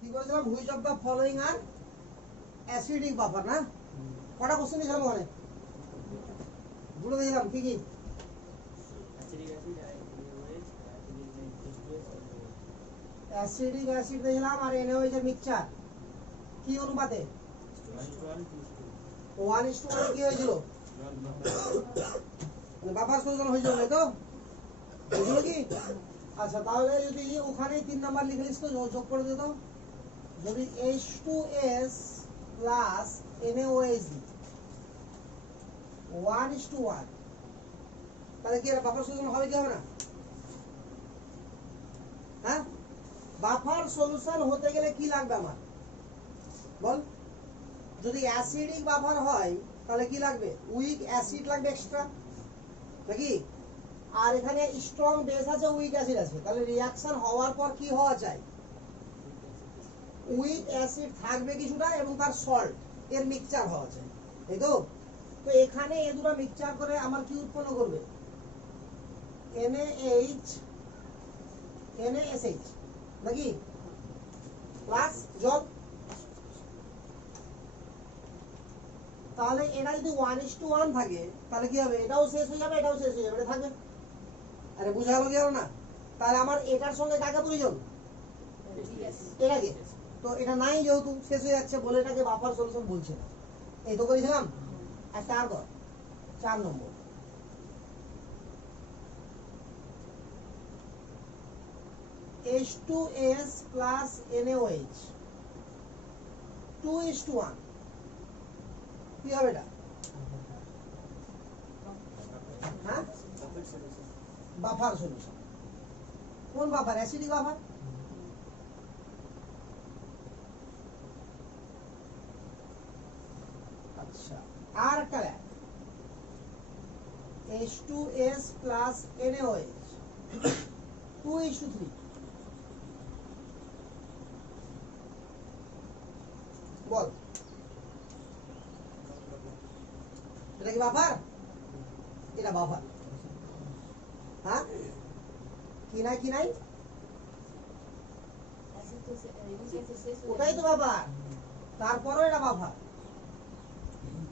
কি করেছিলাম, which of the following R acidic buffer না? কটা কোশ্চেন দিয়েছিলাম ওখানে? দুটো দিয়েছিলাম। কি কি? অ্যাসিডিক অ্যাসিড দিয়েছিলাম আর NaOH এর মিক্সচার কি অনুপাতে? 1:1 কি হয়েছিল? বাফার সলিউশন হয়েছিল তাই তো? বুঝলো কি? আচ্ছা তাহলে যদি ওখানে 3 নাম্বার লিখে লিস তো যোগ করে দিত, যদি H2S প্লাস NaOH 1:1, তাহলে কি বাফার সলিউশন হবে কি হবে না? হ্যাঁ, বাফার সলিউশন হতে গেলে কি লাগবে আমার বল? যদি অ্যাসিডিক বাফার হয় তাহলে কি লাগবে? উইক অ্যাসিড লাগবে এক্সট্রা নাকি? আর এখানে স্ট্রং বেস আছে, উইক অ্যাসিড আছে, তাহলে রিঅ্যাকশন হওয়ার পর কি হওয়া চাই? উইক অ্যাসিড থাকবে কিছুটা এবং তার সল্ট এর মিক্সচার হওয়া চাই, তাই তো? তো এখানে এই দুটো মিক্সচার করে আমার কি উৎপন্ন করবে? NaH NaSH নাকি প্লাস জল। তাহলে এটা যদি 1:1 থাকে তাহলে কি হবে? এটাও শেষ হয়ে যাবে, এটাও শেষ হয়ে যাবে, এটা থাকবে। আরে বুঝা গেল কি হলো না? তাহলে আমার এটার সঙ্গে কাকে প্রয়োজন? এটাকে। তো এটা নাই যেহেতু শেষ হয়ে যাচ্ছে বলে এটাকে বাফার সলিউশন বলছে না। এই তো করেছিলাম। একটা আর কর, 4 নম্বর। H2S প্লাস NaOH 2:1 কি হবে এটা? হ্যাঁ, বাফার সলিউশন। কোন বাফার? Acidic buffer. আচ্ছা, আর একটা লেখ, H2S প্লাস NaOH 2:3 বল, এটা কি বাফার? এটা বাফার। হ্যাঁ, কি নাই কি নাই? ওটাই তো বাফার, তারপরও এটা বাফার,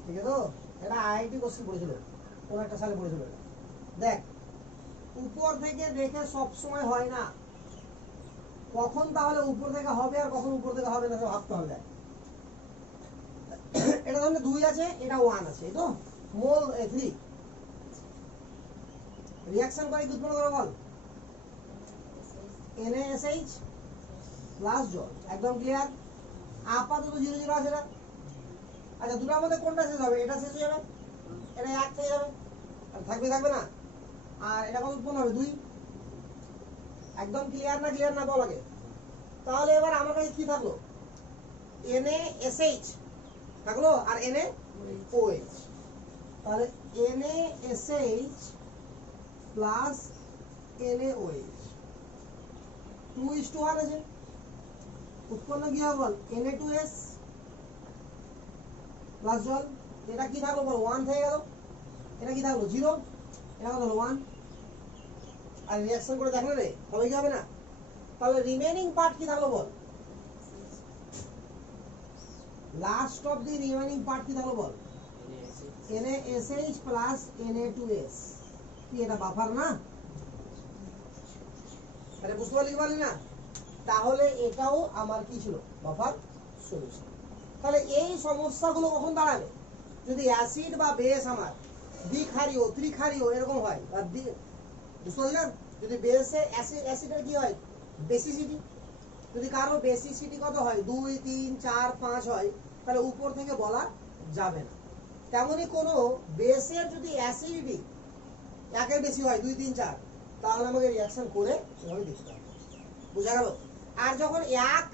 ঠিক আছে তো? এটা আইআইটি কোশ্চেন পড়েছিল, কোন একটা সালে পড়েছিল। দেখ, উপর থেকে দেখে সব সময় হয় না, কখন তাহলে উপর থেকে হবে আর কখন উপর থেকে হবে না ভাবতে হবে। এটা ধরুন 2 আছে, এটা 1 আছে, এই তো মোল 3 রিঅ্যাকশন করে কি উৎপন্ন করে বল? NaSH প্লাস জল। একদম ক্লিয়ার? আপাতত 0:0 আছে এটা। আচ্ছা, দুটোর মধ্যে কোনটা শেষ হবে? এটা শেষ হয়ে যাবে, এটা 1 থেকে যাবে, আর থাকবে থাকবে না। আর এটা কত উৎপন্ন হবে? 2। একদম ক্লিয়ার না? ক্লিয়ার না বল আগে। তাহলে এবার আমার কাছে কি থাকলো? NaSH থাকলো আর NaOH। তাহলে NaSH প্লাস NaOH 2:1 আছে, উৎপন্ন কি হবে বল? Na2S প্লাস জল। এটা কি থাকলো বল? 1 থেকে গেল। এটা কি থাকলো? 0। এটা কত হলো? 1। আর রিঅ্যাকশন করে দেখলে রে হবে কি হবে না? তাহলে রিমেইনিং পার্ট কি থাকলো বল? Last of the remaining part কি থাকলো বল? NaSH plus Na2S। কি এটা বাফার না? আরে বুঝতে পারলি কি পারলি না? তাহলে এটাও আমার কি ছিল? Buffer solution. তাহলে এই সমস্যাগুলো কখন দাঁড়াবে? যদি অ্যাসিড বা বেস আমার দ্বিক্ষারীয় ত্রিক্ষারীয় এরকম হয়, বা বুঝতে পারলি না? যদি বেসে অ্যাসিডের কি হয়? বেসিসিটি। যদি কারো বেসিসিটি কত হয়? 2, 3, 4, 5 হয়, তাহলে উপর থেকে বলা যাবে না। তেমনি কোনো বেসের যদি অ্যাসিডিটি 1-এর বেশি হয়, 2, 3, 4, তাহলে আমাকে রিঅ্যাকশন করে এভাবে দেখতে হবে। বুঝা গেল? আর যখন এক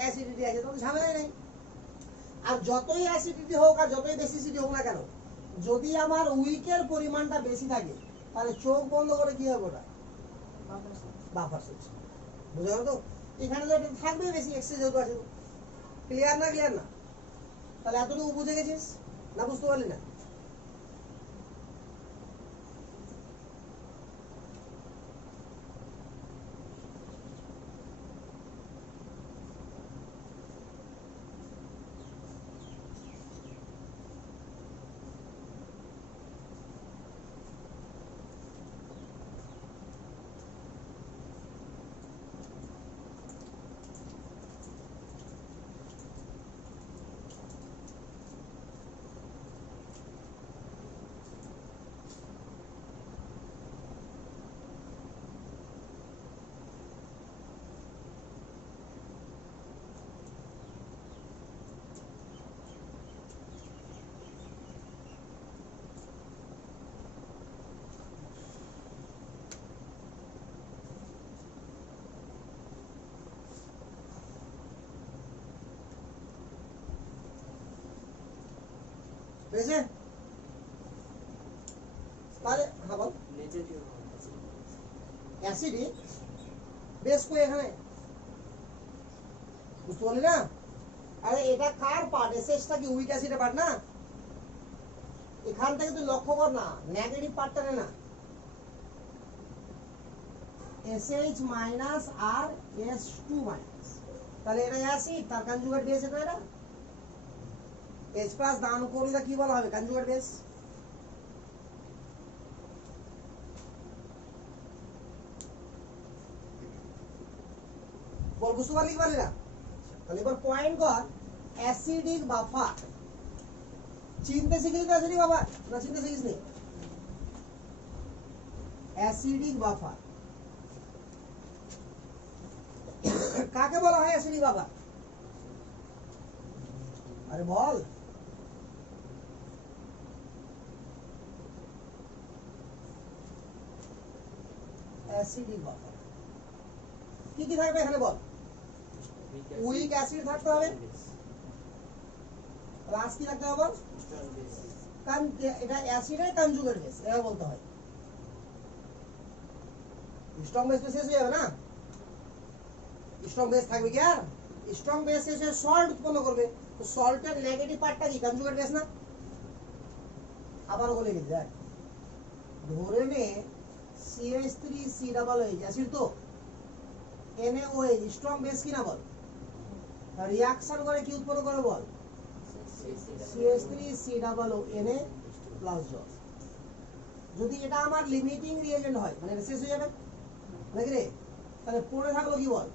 অ্যাসিডিটি আছে তখন ঝামেলাই নেই। আর যতই অ্যাসিডিটি হোক আর যতই বেসিসিটি হোক না কেন, যদি আমার উইকের পরিমাণটা বেশি থাকে তাহলে চোখ বন্ধ করে কি হবে? ওটা বাফার সলিউশন। বুঝা গেল তো? এখানে তো এটা থাকবে বেশি, এক্সেস যেহেতু আছে। ক্লিয়ার না? ক্লিয়ার না? তাহলে এতটুকু বুঝে গেছিস না? বুঝতে পারলি না? গেছে? তাহলে হ্যাঁ বল, অ্যাসিডিক বেস কই এখানে, বুঝতে পারলি না? আরে এটা কার পার্ট? এসএসটা কি উইক অ্যাসিডের পার্ট না? এখান থেকে তুই লক্ষ্য কর না, নেগেটিভ পার্টটা না, SH মাইনাস আর S2 মাইনাস, তাহলে এটা অ্যাসিড, তার কনজুগেট বেস এটা H প্লাস দান করলে কি বলা হবে? Conjugate base. বল বুঝতে পারলি কি পারলি না? তাহলে এবার পয়েন্ট কর, অ্যাসিডিক বাফার চিনতে শিখেছিস তো? অ্যাসিডিক বাফার না চিনতে শিখিস নি? অ্যাসিডিক বাফার কাকে বলা হয়? অ্যাসিডিক বাফার, আরে বল। অ্যাসিডিক বাফার কি কি থাকবে এখানে বল? উইক অ্যাসিড থাকতে হবে, প্লাস কি থাকতে হবে বল? এটা অ্যাসিডের কনজুগেট বেস, এটা বলতে হয়। স্ট্রং বেস তো শেষ হয়ে যাবে না? স্ট্রং বেস থাকবে কি আর? স্ট্রং বেস এসে সল্ট উৎপন্ন করবে, তো সল্টের নেগেটিভ পার্টটা কি? কনজুগেট বেস না? আবার বলে গেছি দেখ, ধরে নে CH3COOH অ্যাসিড তো, NaOH স্ট্রং বেস কি না বল? রিঅ্যাকশন করে কি উৎপন্ন করে বল? CH3COONA প্লাস জল। যদি এটা আমার লিমিটিং রিয়েজেন্ট হয়, মানে এটা শেষ হয়ে যাবে নাকি রে? তাহলে পড়ে থাকলো কি বল?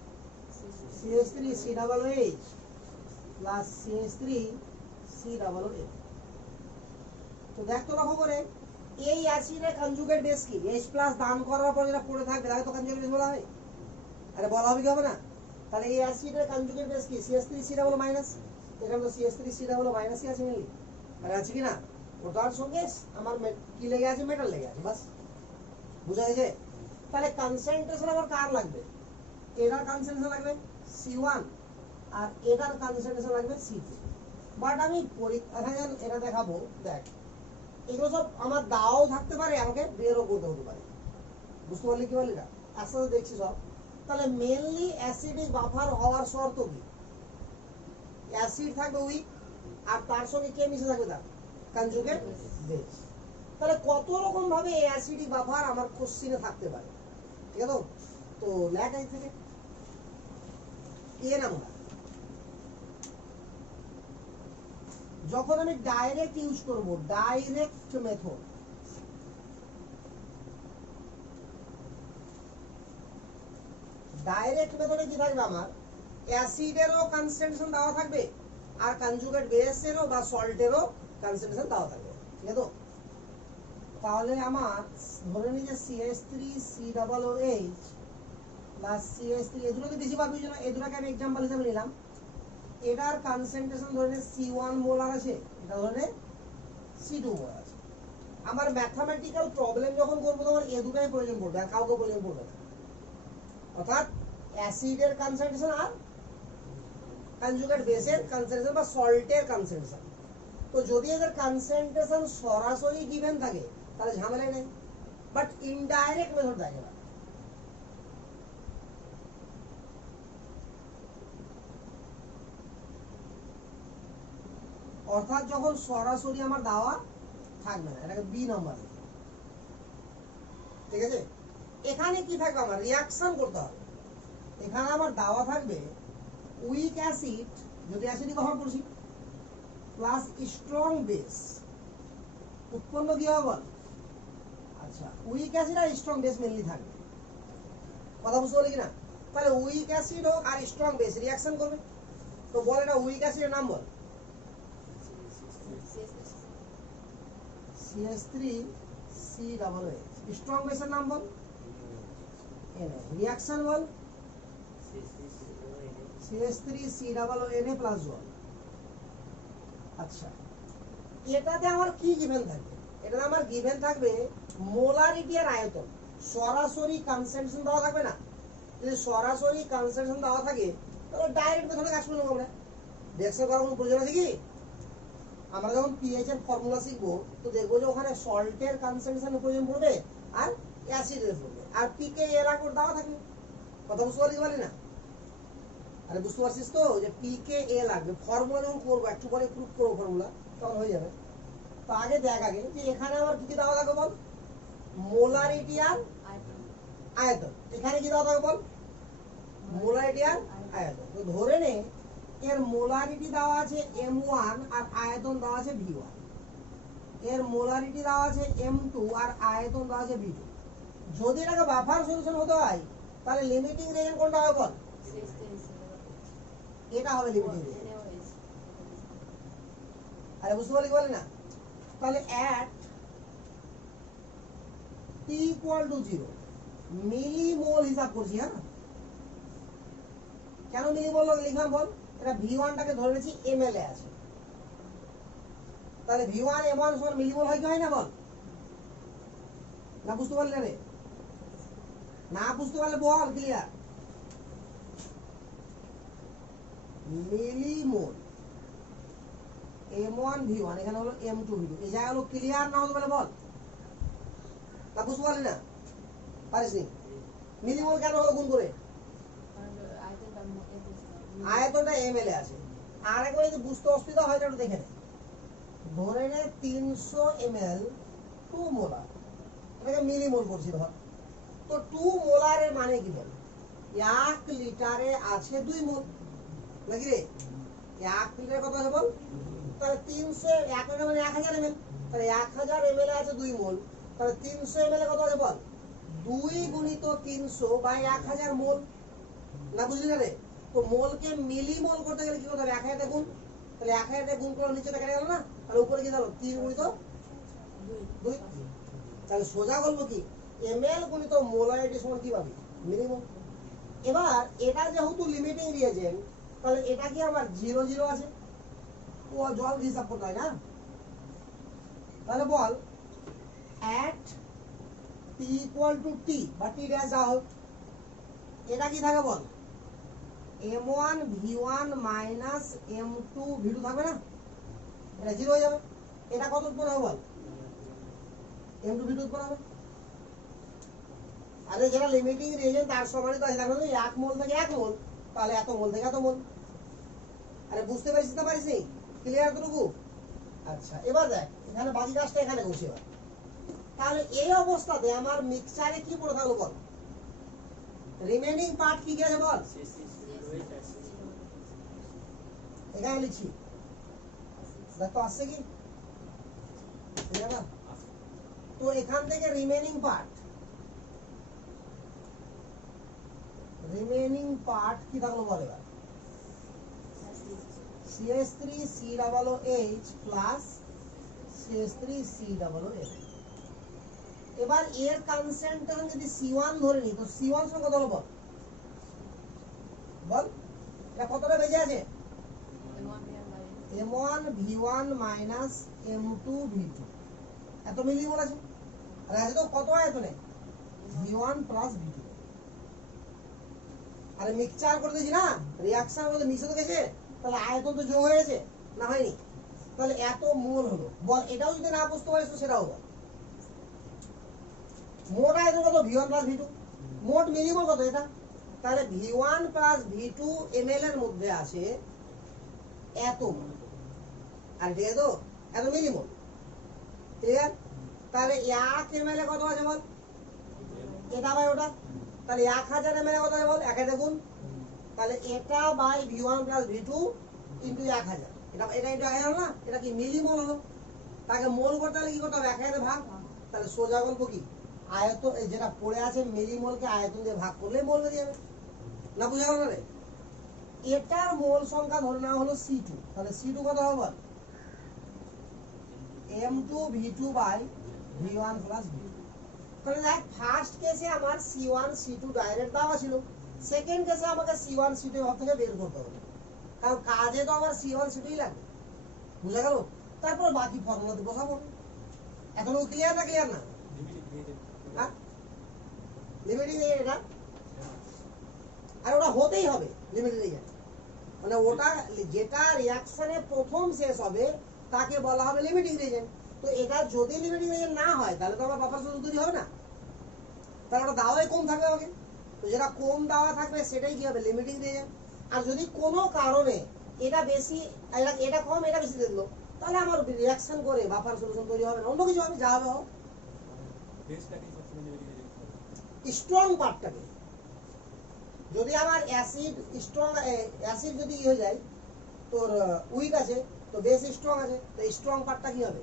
CH3COOH plus CH3COON। তো দেখ তো লক্ষ্য করে, এই অ্যাসিডের কনজুগেট বেস কি? H প্লাস দান করার পর যেটা পড়ে থাকবে তাকে তো কনজুগেট বেস বলা হয়। আরে বলা হবে কি হবে না? তাহলে এই অ্যাসিডের কনজুগেট বেস কি? CH3COO মাইনাস, এখানে তো CH3COO মাইনাস কি আছে মেনলি, আরে আছে কি না? ওটার সঙ্গে আমার কি লেগে আছে? মেটাল লেগে আছে, বাস। বুঝা গেছে? তাহলে কনসেন্ট্রেশন আবার কার লাগবে? এটার কনসেন্ট্রেশন লাগবে C1 আর এটার কনসেন্ট্রেশন লাগবে C2। বাট আমি পরীক্ষায় এটা দেখাবো, দেখ এগুলো সব আমার দাও থাকতে পারে, আমাকে বেরও করতে হতে পারে। বুঝতে পারলি কি বললি না? একসাথে দেখছি সব। তাহলে মেনলি অ্যাসিডিক বাফার হওয়ার শর্ত কি? অ্যাসিড থাকবে উইক, আর তার সঙ্গে কে মিশে থাকবে? তার কনজুগেট বেস। তাহলে কত রকম ভাবে অ্যাসিডিক বাফার আমার কোশ্চিনে থাকতে পারে, ঠিক আছে? তো লেখ এই থেকে এ নাম্বার, যখন আমি ডাইরেক্ট ইউজ করব, ডাইরেক্ট মেথড, ডাইরেক্ট মেথডে কি থাকবে? আমার অ্যাসিডেরও কনসেন্ট্রেশন দেওয়া থাকবে, আর কনজুগেট বেসেরও বা সল্টেরও কনসেন্ট্রেশন দেওয়া থাকবে, ঠিক আছে? তাহলে আমার ধরে নিই যে CH3COOH প্লাস CH3, এই দুটোকে বেশি পাবি জন্য এই দুটোকে আমি एग्जांपल হিসেবে নিলাম। এটার কনসেন্ট্রেশন ধরে নে C1 মোলার আছে, এটা ধরে নে C2 মোলার আছে। আমার ম্যাথমেটিক্যাল প্রবলেম যখন করব তখন এই দুটোই প্রয়োজন পড়বে, আর কাউকে প্রয়োজন পড়বে না। অর্থাৎ অ্যাসিডের কনসেন্ট্রেশন আর কনজুগেট বেসের কনসেন্ট্রেশন বা সল্টের কনসেন্ট্রেশন। তো যদি এদের কনসেন্ট্রেশন সরাসরি গিভেন থাকে তাহলে ঝামেলাই নেই, বাট ইনডাইরেক্ট মেথড থাকে না। অর্থাৎ যখন সরাসরি আমার দেওয়া থাকবে না, এটাকে বি নাম্বার, ঠিক আছে? এখানে কি থাকবে? আমার রিঅ্যাকশন করতে হবে। এখানে আমার দেওয়া থাকবে উইক অ্যাসিড, যদি অ্যাসিড ব্যবহার করছি, প্লাস স্ট্রং বেস, উৎপন্ন কি হবে বল? আচ্ছা, উইক অ্যাসিড আর স্ট্রং বেস মেনলি থাকবে, কথা বুঝতে পারলি কিনা? তাহলে উইক অ্যাসিড হোক আর স্ট্রং বেস রিঅ্যাকশন করবে। তো বল এটা উইক অ্যাসিডের নাম বল। CH3COOH। স্ট্রং বেসের নাম বল। রিঅ্যাকশন বল CH3COONA প্লাস জল। আচ্ছা, এটাতে আমার কি গিভেন থাকবে? এটাতে আমার গিভেন থাকবে মোলারিটি আর আয়তন। সরাসরি কনসেন্ট্রেশন দেওয়া থাকবে না। যদি সরাসরি কনসেন্ট্রেশন দেওয়া থাকে তাহলে ডাইরেক্ট মেথডে কাজ করবো আমরা। রিঅ্যাকশন করার কোনো প্রয়োজন আছে কি? আমরা যখন পিএইচ এর ফর্মুলা শিখবো তো দেখবো যে ওখানে সল্টের কনসেন্ট্রেশনের প্রয়োজন পড়বে আর অ্যাসিডের পড়বে আর পিকে এর আগে দেওয়া থাকবে। কথা বুঝতে পারি না? আরে বুঝতে পারছিস তো যে পিকে এ লাগবে, ফর্মুলা যখন করবো একটু পরে প্রুফ করবো ফর্মুলা তখন হয়ে যাবে। তো আগে দেখ আগে যে এখানে আবার কি কি দেওয়া থাকবে বল, মোলারিটি আর আয়তন। এখানে কি দেওয়া থাকবে বল, মোলারিটি আর আয়তন। তো ধরে নে এর মোলারিটি দেওয়া আছে m1 আর আয়তন দেওয়া আছে v1, এর মোলারিটি দেওয়া আছে m2 আর আয়তন দেওয়া আছে v2। যদি এটাকে বাফার সলিউশন হতে হয় তাহলে লিমিটিং রিয়েজেন্ট কোনটা হবে বল, এটা হবে লিমিটিং রিয়েজেন্ট। আরে বুঝতে পারলি না? তাহলে at t = 0 মিলিমোল হিসাব করছি। হ্যাঁ, কেন মিলিমোল লিখলাম বল, এটা v1 টাকে ধরে নিয়েছি ml এ আছে, তাহলে v1 m1 সমান মিলিমোল হয় কি হয় না বল? না বুঝতে পারলে রে? না বুঝতে পারলে বল ক্লিয়ার। মিলিমোল m1 v1 এখানে হলো m2 v2, এই জায়গা হলো ক্লিয়ার না হতে পারলে বল? না বুঝতে পারলি না? পারিস নি? মিলিমোল কেন হলো গুণ করে? আয়তনটা ml এ আছে। আর একবার যদি বুঝতে অসুবিধা হয় এটা দেখে নে, ধরে নে 300 ml 2 মোলার, এটাকে মিলিমোল করছি ধর। তো 2 মোলারের মানে কি বল, 1 লিটারে আছে 2 মোল নাকি রে? 1 লিটারে কত আছে বল? তাহলে 300 1 লিটার মানে 1000 ml, তাহলে 1000 ml এ আছে 2 মোল, তাহলে 300 ml এ কত আছে বল? 2 গুণিত 300 বাই 1000 মোল। না বুঝলি না রে? তো মোলকে মিলিমোল করতে গেলে কি করতে হবে, 1000 তে গুণ, তাহলে 1000 তে গুণ করলে নিচেটা কেটে গেল না, আর উপরে কি দাঁড়ালো 3 গুণিত 2। তাহলে সোজা বলবো কি ml গুণিত মোলারিটি সমান কি পাবি, মিলিমোল। এবার এটা যেহেতু লিমিটিং রিয়েজেন্ট তাহলে এটা কি আমার 0 0 আছে, ও জল হিসাব করতে হয় না? তাহলে বল at t = t বা t ড্যাশ যা হোক, এটা কি থাকে বল, m1 v1 minus m2 v2 থাকবে না, এটা 0 হয়ে যাবে। এটা কত উৎপন্ন হবে বল, m2 v2 উৎপন্ন হবে। আরে যেটা লিমিটিং রিয়েজেন্ট তার সমানই তো আছে, দেখো 1 মোল থেকে 1 মোল, তাহলে এত মোল থেকে এত মোল। আরে বুঝতে পারছিস না পারিস নি? ক্লিয়ার এতটুকু? আচ্ছা এবার দেখ এখানে বাকি কাজটা এখানে বসে এবার। তাহলে এই অবস্থাতে আমার মিক্সচারে কি পড়ে থাকলো বল, রিমেইনিং পার্ট কি আছে বল, এখানে লিখছি দেখো আসছে কি, তো এখান থেকে রিমেইনিং পার্ট কি থাকলো বল, এবার CH3COOH প্লাস CH3COOH। এবার এর কনসেন্ট্রেশন যদি C1 ধরে নিই তো C1 সমান কত হলো বল, এটা কতটা বেজে আছে, m1 v1 minus m2 v2, এত মিলিমোল আছে। আর আছে তো কত আয়তনে, v1 প্লাস v2। আরে মিক্সচার করে দিয়েছি না, রিঅ্যাকশন মধ্যে মিশে তো গেছে, তাহলে আয়তন তো যোগ হয়ে গেছে না হয়নি? তাহলে এত মোল হলো বল। এটাও যদি না বুঝতে পারিস তো সেটাও বল। মোট আয়তন কত, v1 প্লাস v2, মোট মিলিমোল কত এটা, তাহলে v1 প্লাস v2 ml এর মধ্যে আছে এত মোল, আর ঠিক আছে তো এত মিলিমোল। ক্লিয়ার? তাহলে 1 ml এ কত আছে বল, এটা বাই ওটা, তাহলে 1000 ml এ কত আছে বল, 1000 গুণ, তাহলে এটা by v1 plus v2 into 1000, এটা ইনটু 1000 না, এটা কি মিলিমোল হলো। তাকে মোল করতে হলে কি করতে হবে, 1000 এ ভাগ। তাহলে সোজা গল্প কি, আয়তন যেটা পড়ে আছে মিলিমোলকে আয়তন দিয়ে ভাগ করলে মোল বেরিয়ে যাবে। না বুঝা গেল না রে? এটার মোল সংখ্যা ধরে নেওয়া হলো C2, তাহলে C2 কত হবে বল, m2 v2 by v1 plus v2। তাহলে দেখ ফার্স্ট কেসে আমার C1 C2 ডাইরেক্ট দেওয়া ছিল, সেকেন্ড কেসে আমাকে C1 C2 এর থেকে বের করতে হবে, কারণ কাজে তো আমার C1 C2ই লাগবে। বুঝা গেল? তারপর বাকি ফর্মুলাতে বসাবো। এতটুকু ক্লিয়ার না? ক্লিয়ার না? লিমিটিং এটা, আর ওটা হতেই হবে লিমিটিং, মানে ওটা যেটা রিঅ্যাকশনে প্রথম শেষ হবে তাকে বলা হবে লিমিটিং রিজেন্ট। তো এটা যদি লিমিটিং রিজেন্ট না হয় তাহলে তো আমার বাফার সলিউশন তৈরি হবে না, তাহলে ওটা দাওয়াই কম থাকবে আমাকে। তো যেটা কম দাওয়া থাকবে সেটাই কি হবে লিমিটিং রিজেন্ট। আর যদি কোনো কারণে এটা বেশি এটা কম এটা বেশি দেখলো, তাহলে আমার রিয়াকশন করে বাফার সলিউশন তৈরি হবে না, অন্য কিছু হবে, যা হবে হোক। স্ট্রং পার্টটাকে যদি আমার অ্যাসিড স্ট্রং অ্যাসিড যদি হয়ে যায় তোর উইক আছে, তো বেস স্ট্রং আছে, তো স্ট্রং পার্টটা কি হবে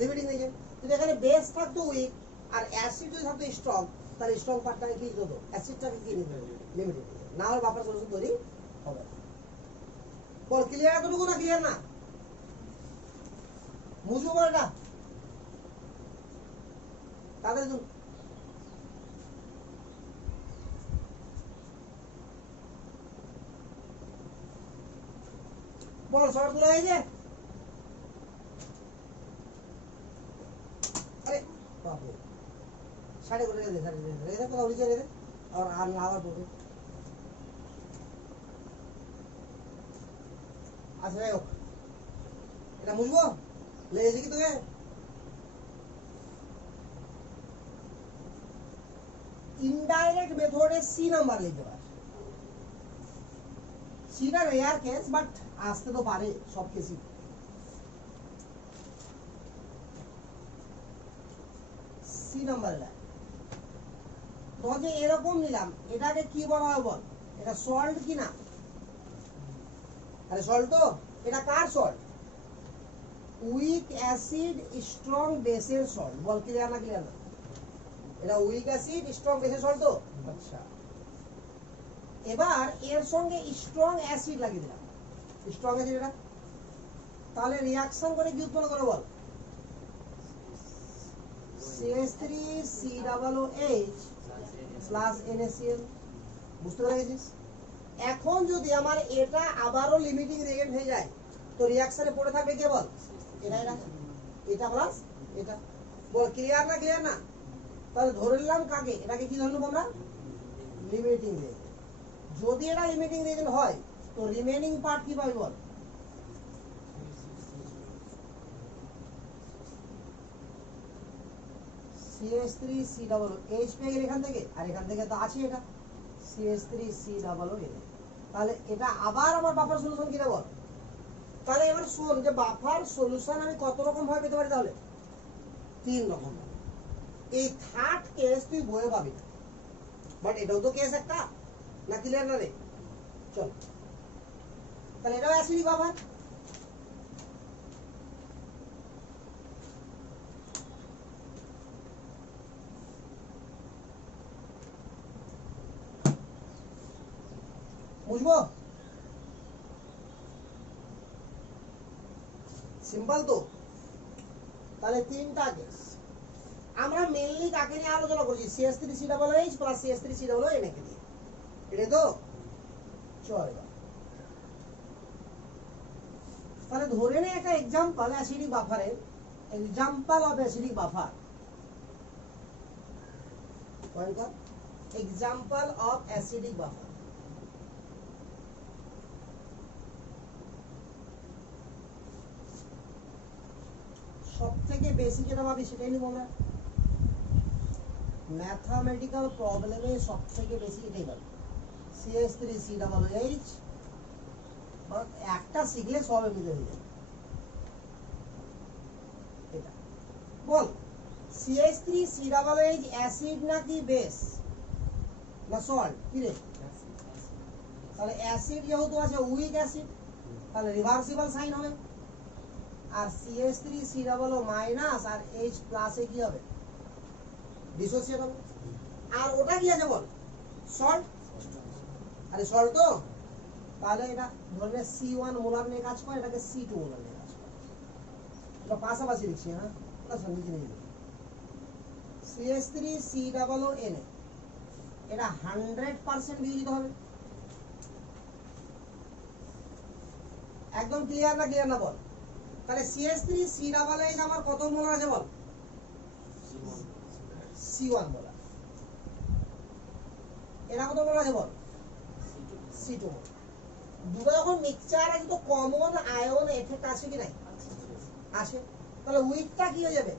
লিমিটিং রিজেন্ট। যদি এখানে বেস থাকতো উইক আর অ্যাসিড যদি থাকতো স্ট্রং, তাহলে স্ট্রং পার্টটাকে কি হতো অ্যাসিডটাকে কি নিতে হবে লিমিটিং রিজেন্ট, না হলে বাফার সলিউশন তৈরি হবে না। বল ক্লিয়ার এতটুকু না ক্লিয়ার না? বুঝবো বলটা তাদের বল শর্ট তোলা হয়েছে? আরে বাপু সাড়ে করে রেখে দে, সাড়ে রেখে দে, কোথাও নিচে রেখে দে, আর না আবার পড়বে। আচ্ছা যাই হোক, এটা বুঝবো লেগেছে কি তোকে? ইনডাইরেক্ট মেথডে সি নাম্বার লিখতে পারে, সিটা রেয়ার কেস বাট আসতে তো পারে সব কেসই। সি নাম্বার যে এরকম নিলাম, এটাকে কি বলা হয় বল? এটা সল্ট কি না? আরে সল্ট তো, এটা কার সল্ট? উইক অ্যাসিড স্ট্রং বেসের সল্ট। বল ক্লিয়ার না ক্লিয়ার না? এটা উইক অ্যাসিড স্ট্রং বেসের সল্ট তো। আচ্ছা এবার এর সঙ্গে স্ট্রং অ্যাসিড লাগিয়ে দিলাম, স্ট্রং অ্যাসিড এটা, তাহলে রিয়াকশন করে কি উৎপন্ন করে বল? CH3COOH plus NaCl। বুঝতে পেরেছিস? এখন যদি আমার এটা আবারও লিমিটিং রিয়েজেন্ট হয়ে যায়, তো রিয়াকশনে পড়ে থাকবে কে বল? এটা প্লাস এটা। বল ক্লিয়ার না ক্লিয়ার না? তাহলে ধরে নিলাম কাকে, এটাকে কি ধরে নেব আমরা? Limiting reagent. যদি এটা লিমিটিং রিয়েজেন্ট হয় তো রিমেইনিং পার্ট কি পাবে বল? CH3COOH পেয়ে গেলে এখান থেকে, আর এখান থেকে তো আছে এটা CH3COOH। তাহলে এটা আবার আমার বাফার সলিউশন কিনা বল? তাহলে এবার শোন যে বাফার সলিউশন আমি কত রকম ভাবে পেতে পারি? তাহলে 3 রকম। এই থার্ড কেস তুই বইয়ে পাবি, বাট এটাও তো কেস একটা না, ক্লিয়ার না রে? চল তাহলে এটাও অ্যাসিডিক বাফার। বুঝবো? সিম্পল তো। তাহলে 3টা কেস আমরা মেইনলি কাকে নিয়ে আলোচনা করছি? CH3COOH প্লাস CH3COOH NA কে দিয়ে, এটা তো চল। তাহলে ধরে নে একটা এক্সাম্পল অ্যাসিডিক বাফারের, example of acidic buffer. Point কর, এক্সাম্পল অফ অ্যাসিডিক বাফার। সব থেকে বেশি যেটা ভাবি সেটাই নিব আমরা। ম্যাথামেটিক্যাল প্রবলেমে সব থেকে বেশি এটাই পাবি, CH3COOH। একটা শিখলে সব এমনিতে হয়ে যাবে। এটা বল CH3COOH অ্যাসিড নাকি বেস না সল্ট? কি রে? তাহলে অ্যাসিড যেহেতু আছে উইক অ্যাসিড, তাহলে রিভার্সিবল সাইন হবে। আর CH3COO মাইনাস আর H প্লাসে কি হবে? ডিসোসিয়েট হবে। আর ওটা কি আছে বল? সল্ট। আরে সল্ট তো, তাহলে এটা ধরে C1 মোলার নিয়ে কাজ করে, এটাকে C2 মোলার নিয়ে কাজ করে। এটা পাশাপাশি লিখছি, হ্যাঁ ওটা সঙ্গে নিয়ে লিখি। CH3COO NA এটা 100% বিয়োজিত হবে। একদম ক্লিয়ার না ক্লিয়ার না বল? তাহলে CH3COOH আমার কত মোলার আছে বল? C1 molar. এটা কত মোলার আছে বল? C2 molar. দুটো যখন মিক্সচার আছে তো কমন আয়ন এফেক্ট আছে কি নাই? আসে, তাহলে উইকটা কি হয়ে যাবে,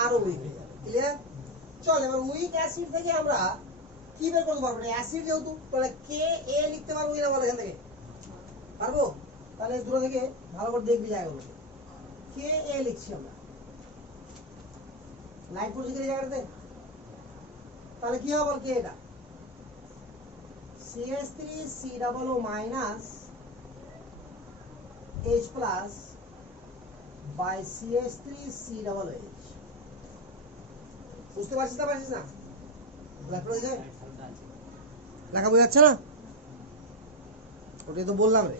আরো উইক হয়ে যাবে। ক্লিয়ার? চল এবার উইক অ্যাসিড থেকে আমরা কি বের করতে পারবো, অ্যাসিড যেহেতু, তাহলে কে এ লিখতে পারবো কিনা বলো এখান থেকে, পারবো? তাহলে দুটো থেকে ভালো করে দেখবি জায়গাগুলো, কে এ লিখছি আমরা, লাইট পড়ছে কি জায়গাটাতে, তাহলে কি হবে কে এটা, CH3COO minus H plus by CH3COOH। বুঝতে পারছিস না, পারছিস না? লেখা বোঝা যাচ্ছে না? ওটাই তো বললাম রে।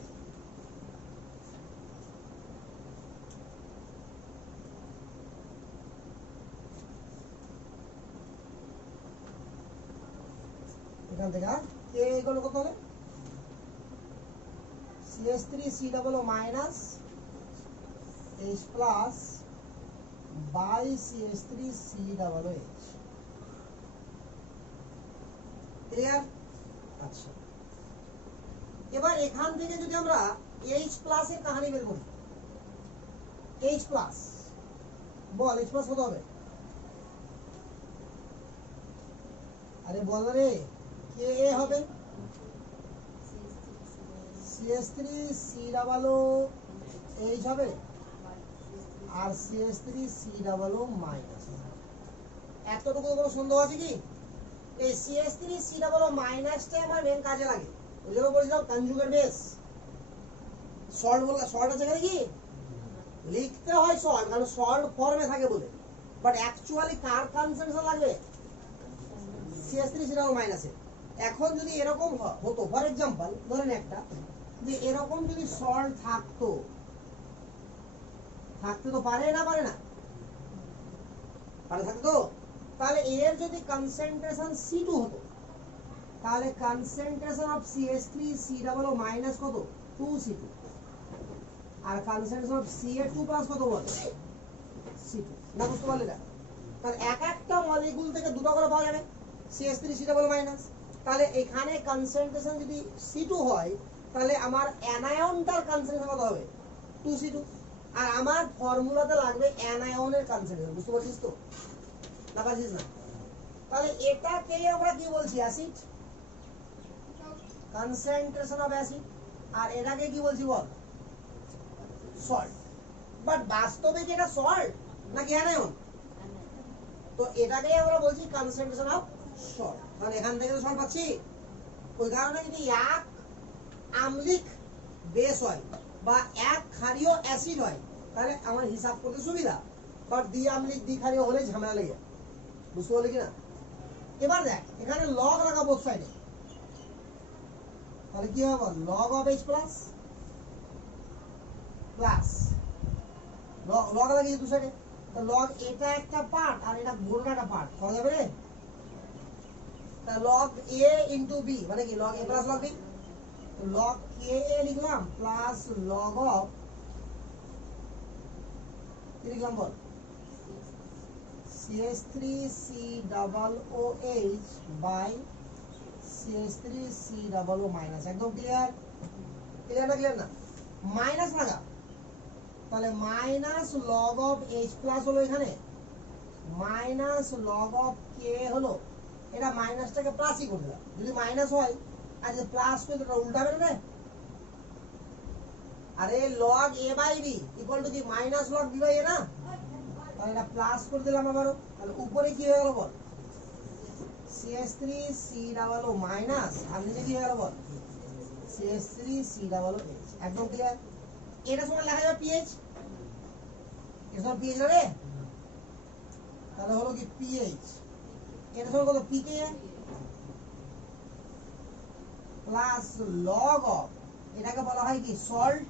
এখান থেকে কে এগুলো কত হবে, CH3COO minus H plus by CH3COOH। Clear? আচ্ছা, এবার এখান থেকে যদি আমরা H প্লাস এর কাহিনী বের করি, H plus ball, H plus কত হবে, আরে বল রে, কে এ হবে CH3COOH হবে আর CH3COO মাইনাস। এতটুকু কোনো সন্দেহ আছে কি? এই CH3COO মাইনাসটা আমার মেন কাজে লাগে, ওই জন্য বলছিলাম কনজুগেট বেস। সল্ট বলে সল্ট আছে এখানে কি লিখতে হয় সল্ট, কারণ সল্ট ফর্মে থাকে বলে, বাট অ্যাকচুয়ালি কার কনসেন্ট্রেশন লাগবে, CH3COO মাইনাসে। এখন যদি এরকম হতো, ফর এক্সাম্পল ধরেন একটা, যে এরকম যদি সল্ট থাকতো, থাকতে তো পারে না, পারে না, পারে থাকতো, তাহলে এর যদি কনসেন্ট্রেশন C2 হতো, তাহলে কনসেন্ট্রেশন অফ CH3COO মাইনাস কত, 2C2, R concentration of Ca2 plus কত বল, C2। না বুঝতে পারলে না? তাহলে এক একটা মলিকুল থেকে দুটো করে পাওয়া যাবে CH3COO মাইনাস। তাহলে এখানে কনসেন্ট্রেশন যদি C2 হয়, তাহলে আমার অ্যানায়নটার কনসেন্ট্রেশন কত হবে, 2C2, আর আমার ফর্মুলাতে লাগবে অ্যানায়নের কনসেন্ট্রেশন। বুঝতে পারছিস তো, না পারছিস না? তাহলে এটাকে আমরা কি বলছি, অ্যাসিড, কনসেন্ট্রেশন অফ অ্যাসিড, আর এটাকে কি বলছি বল, সল্ট। বাট বাস্তবে কি এটা সল্ট নাকি অ্যানায়ন? তো এটাকে আমরা বলছি কনসেন্ট্রেশন অফ সল্ট। তাহলে এখান থেকে তো সল্ট পাচ্ছি, ওই কারণে যদি এক আম্লিক বেস হয় বা এক ক্ষারীয় অ্যাসিড হয়, তাহলে আমার হিসাব করতে সুবিধা, বাট দ্বি আম্লিক দ্বি ক্ষারীয় হলে ঝামেলা লেগে যায়। বুঝতে পারলি কিনা? এবার দেখ এখানে লগ লাগাবো বোথ সাইডে, তাহলে কি হবে, log of H plus plus log লাগিয়ে দু সাইডে, তো লগ এটা একটা পার্ট আর এটা গোটা একটা পার্ট করা যাবে রে। তা লগ A ইনটু B মানে কি, log A plus log B, log কে এ লিখলাম প্লাস লগ অফ কি লিখলাম বল, CH3COOH বাই CH3COO মাইনাস। একদম ক্লিয়ার? ক্লিয়ার না, ক্লিয়ার না? মাইনাস লাগা, তাহলে minus log of H plus হলো এখানে, মাইনাস লগ অফ কে হলো, এটা মাইনাসটাকে প্লাসই করে দিলাম, যদি মাইনাস হয় আর যদি প্লাস করে এটা উল্টাবে না, আরে log A by B equal to কি minus log B by A না, তাহলে এটা প্লাস করে দিলাম আবারও, তাহলে উপরে কি হয়ে গেল বল, CH3COO মাইনাস, আর নিচে কি হয়ে গেল বল, CH3COOH। একদম ক্লিয়ার? এটা সমান লেখা যাবে pH, এটা সমান pH রে, তাহলে হলো কি pH, এটা সমান কত pKa প্লাস লগ অফ, এটাকে বলা হয় কি সল্ট,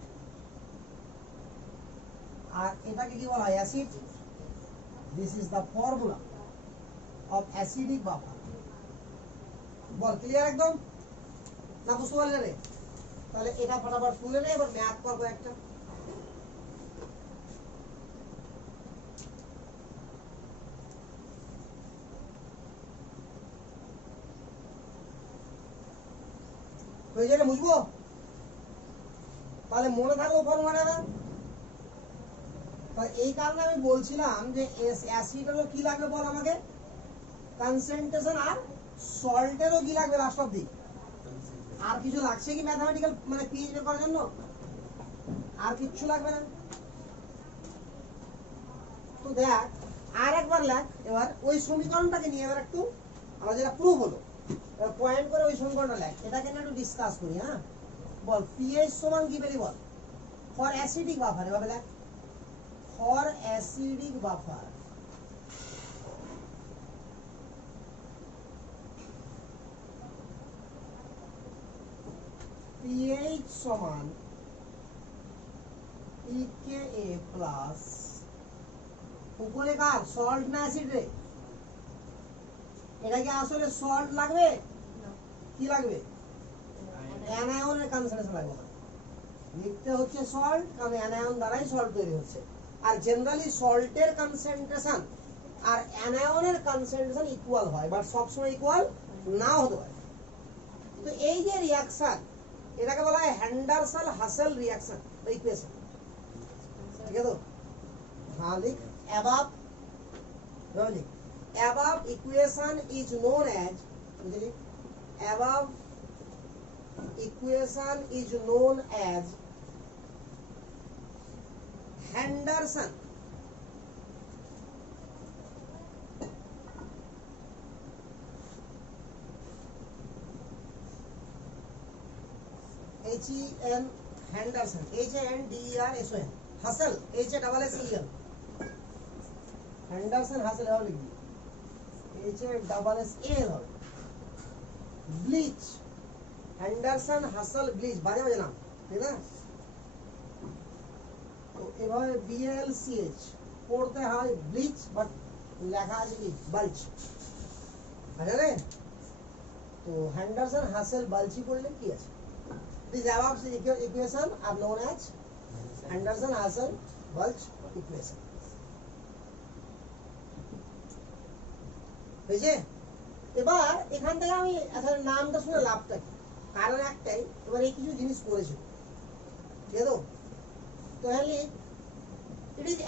আর এটাকে কি বলা হয় acid. This is the formula of acidic buffer. Ball clear একদম, না বুঝতে পারলে রে? তাহলে এটা ফটাফট তুলে নে, এবার ম্যাথ করবো একটা। হয়ে যাবে, বুঝবো? তাহলে মনে থাকবো ফর্মুলাটা, এই কারণে আমি বলছিলাম যে অ্যাসিড হলো কি লাগবে বল আমাকে, কনসেন্ট্রেশন, আর সল্টেরও কি লাগবে লাস্ট অব দি, আর কিছু লাগছে কি ম্যাথমেটিক্যাল মানে পিএইচ বের করার জন্য? আর কিচ্ছু লাগবে না। তো দেখ আর একবার লেখ এবার ওই সমীকরণটাকে নিয়ে এবার একটু আমরা যেটা প্রুফ হলো পয়েন্ট করে ওই সমীকরণটা লেখ, এটাকে না একটু ডিসকাস করি। হ্যাঁ বল পিএইচ সমান কি পেলি বল, ফর অ্যাসিডিক বাফার, এভাবে লেখ ফর অ্যাসিডিক বাফার pH সমান pKa প্লাস, উপরে কার সল্ট না অ্যাসিড রে, এটা কি আসলে সল্ট লাগবে, কি লাগবে, অ্যানায়নের কনসেন্ট্রেশন লাগবে না, লিখতে হচ্ছে সল্ট কারণ অ্যানায়ন দ্বারাই সল্ট তৈরি হচ্ছে। Are generally সল্টের concentration R অ্যানায়নের concentration equal হয়, বাট সবসময় ইকুয়াল নাও হতে পারে। তো এই যে রিয়াকশন এটাকে বলা হয় হ্যান্ডারসন হাসেল রিয়াকশন বা ইকুয়েশন, ঠিক আছে? তো হ্যাঁ লিখ above, লিখ above equation is known as, বুঝলি, above equation is known as Henderson H-E-N Henderson H-A-N-D-E-R-S-O-N Hassel H-A-S-S-E-L Henderson Hassel এভাবে লিখবি, H-A-S-S-A-L হবে। ব্লিচ Henderson Hassel ব্লিচ, বাজে বাজে নাম, ঠিক না? তো এভাবে BLCH পড়তে হয় ব্লিচ, বাট লেখা আছে কি বাল্চ, আচ্ছা রে? তো Henderson Hassel বাল্চি পড়লে কি আছে? These above equation are known as Henderson Hassel Balch equation. বুঝছে? এবার এখান থেকে আমি আসলে নামটা শুনে লাভটা কি, কারণ একটাই, এবার এই কিছু জিনিস করেছিল, ঠিক আছে? তো তাহলে it is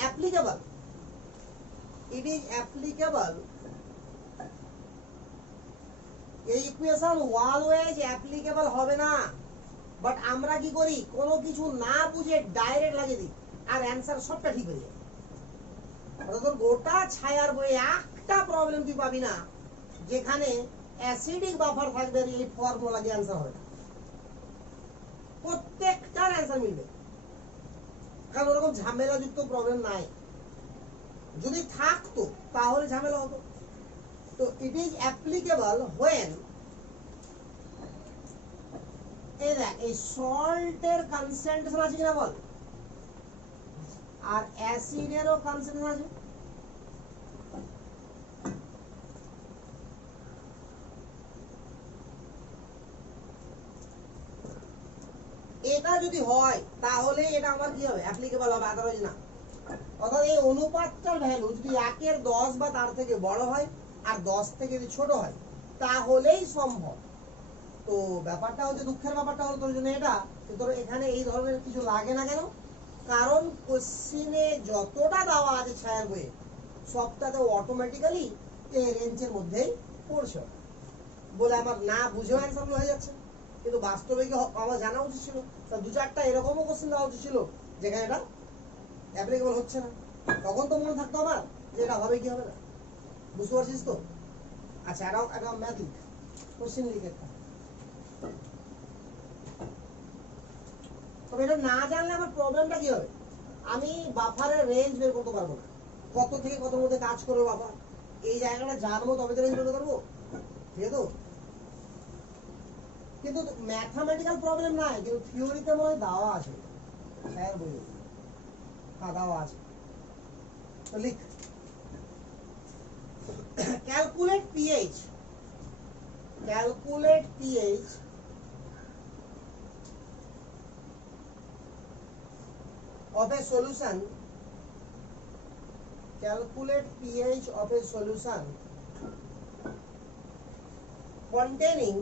applicable এই ইকুয়েশন অলওয়েজ অ্যাপ্লিকেবল হবে না, বাট আমরা কি করি কোনো কিছু না বুঝে ডাইরেক্ট লাগিয়ে দিই আর অ্যান্সার সবটা ঠিক হয়ে যায়। তোর গোটা ছায়ার বইয়ে একটা প্রবলেম তুই পাবি না যেখানে অ্যাসিডিক বাফার থাকবে এই ফর্মুলা লাগিয়ে অ্যান্সার হবে, প্রত্যেকটার অ্যান্সার মিলবে, কারণ ওরকম ঝামেলাযুক্ত প্রবলেম নাই। যদি থাকতো তাহলে ঝামেলা হতো। তো ইট ইজ অ্যাপ্লিকেবল হোয়েন, এই দেখ এই সল্টের কনসেন্ট্রেশন আছে কিনা বল, আর অ্যাসিডেরও কনসেন্ট্রেশন আছে। এটা যদি হয় তাহলে এটা আমার কি হবে, অ্যাপ্লিকেবল হবে, আদারওয়াইজ না। অর্থাৎ এই অনুপাতটার ভ্যালু যদি 1-এর 10 বা তার থেকে বড় হয় আর 10 থেকে যদি ছোট হয় তাহলেই সম্ভব। তো ব্যাপারটা হচ্ছে দুঃখের ব্যাপারটা হলো তোর জন্য এটা, তোর এখানে এই ধরনের কিছু লাগে না কেন, কারণ কোশ্চিনে যতটা দেওয়া আছে ছায়ার বইয়ে সবটাতে অটোমেটিক্যালি এই রেঞ্জের মধ্যেই পড়ছে বলে আমার না বুঝেও অ্যান্সারগুলো হয়ে যাচ্ছে। কিন্তু বাস্তবে কি আমার জানা উচিত ছিল, তা 2-4টা এরকমও কোশ্চেন দেওয়া উচিত ছিল যেখানে এটা অ্যাপ্লিকেবল হচ্ছে না, তখন তো মনে থাকতো আমার যে এটা হবে কি হবে না। বুঝতে পারছিস তো? আচ্ছা একটা ম্যাথ লিখ, কোশ্চেন লিখ একটা। তবে এটা না জানলে আমার প্রবলেমটা কি হবে, আমি বাফারের রেঞ্জ বের করতে পারবো না, কত থেকে কত মধ্যে কাজ করবে বাফার, এই জায়গাটা জানবো তবে তো রেঞ্জ বের করতে পারবো, ঠিক আছে? কিন্তু ম্যাথমেটিক্যাল প্রবলেম নাই, কিন্তু থিওরিতে মনে হয় দেওয়া আছে, স্যার বই দেওয়া আছে। তো লিখ calculate pH of a solution containing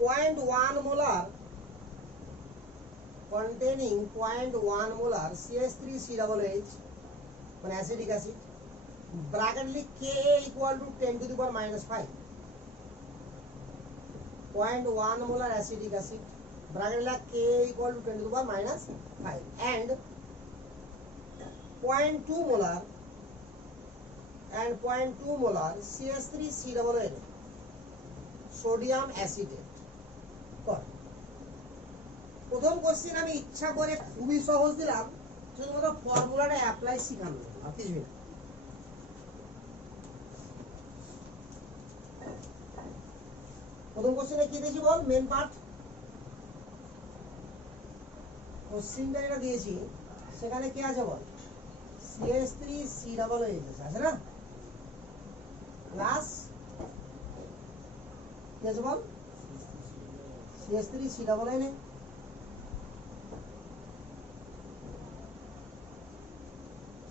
0.1 molar containing 0.1 molar CH3COOH মানে অ্যাসিডিক অ্যাসিড ব্র্যাকেট লিখ Ka equal to 10 to the power minus 5 0.1 molar acetic acid bracket like Ka equal to 10 to the power minus 5 and 0.2 molar CH3COOH sodium acetate কর প্রথম question আমি ইচ্ছা করে খুবই সহজ দিলাম শুধুমাত্র ফর্মুলাটা অ্যাপ্লাই শিখানো আর কিছুই না প্রথম কোশ্চেনে কি দিয়েছি বল মেন পার্ট কোশ্চেনটা যেটা দিয়েছি সেখানে কি আছে বল CH3COOH আছে না প্লাস কি আছে বল CH3COOH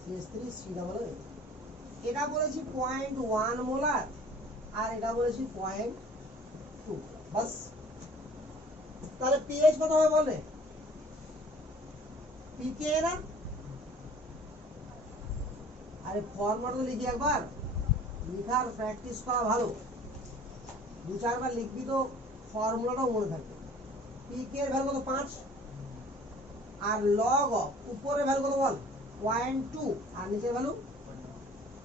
CH3COOH এটা বলেছি 0.1 মোলার আর এটা বলেছি 0.2 বাস তাহলে pH কত হবে বল রে pKa না আরে ফর্মুলা তো লিখি একবার লিখার প্র্যাকটিস করা ভালো দু চারবার লিখবি তো ফর্মুলাটাও মনে থাকবে pK এর ভ্যালু কত 5 আর log অফ উপরে ভ্যালু কত বল 0.2 আর নিচের ভ্যালু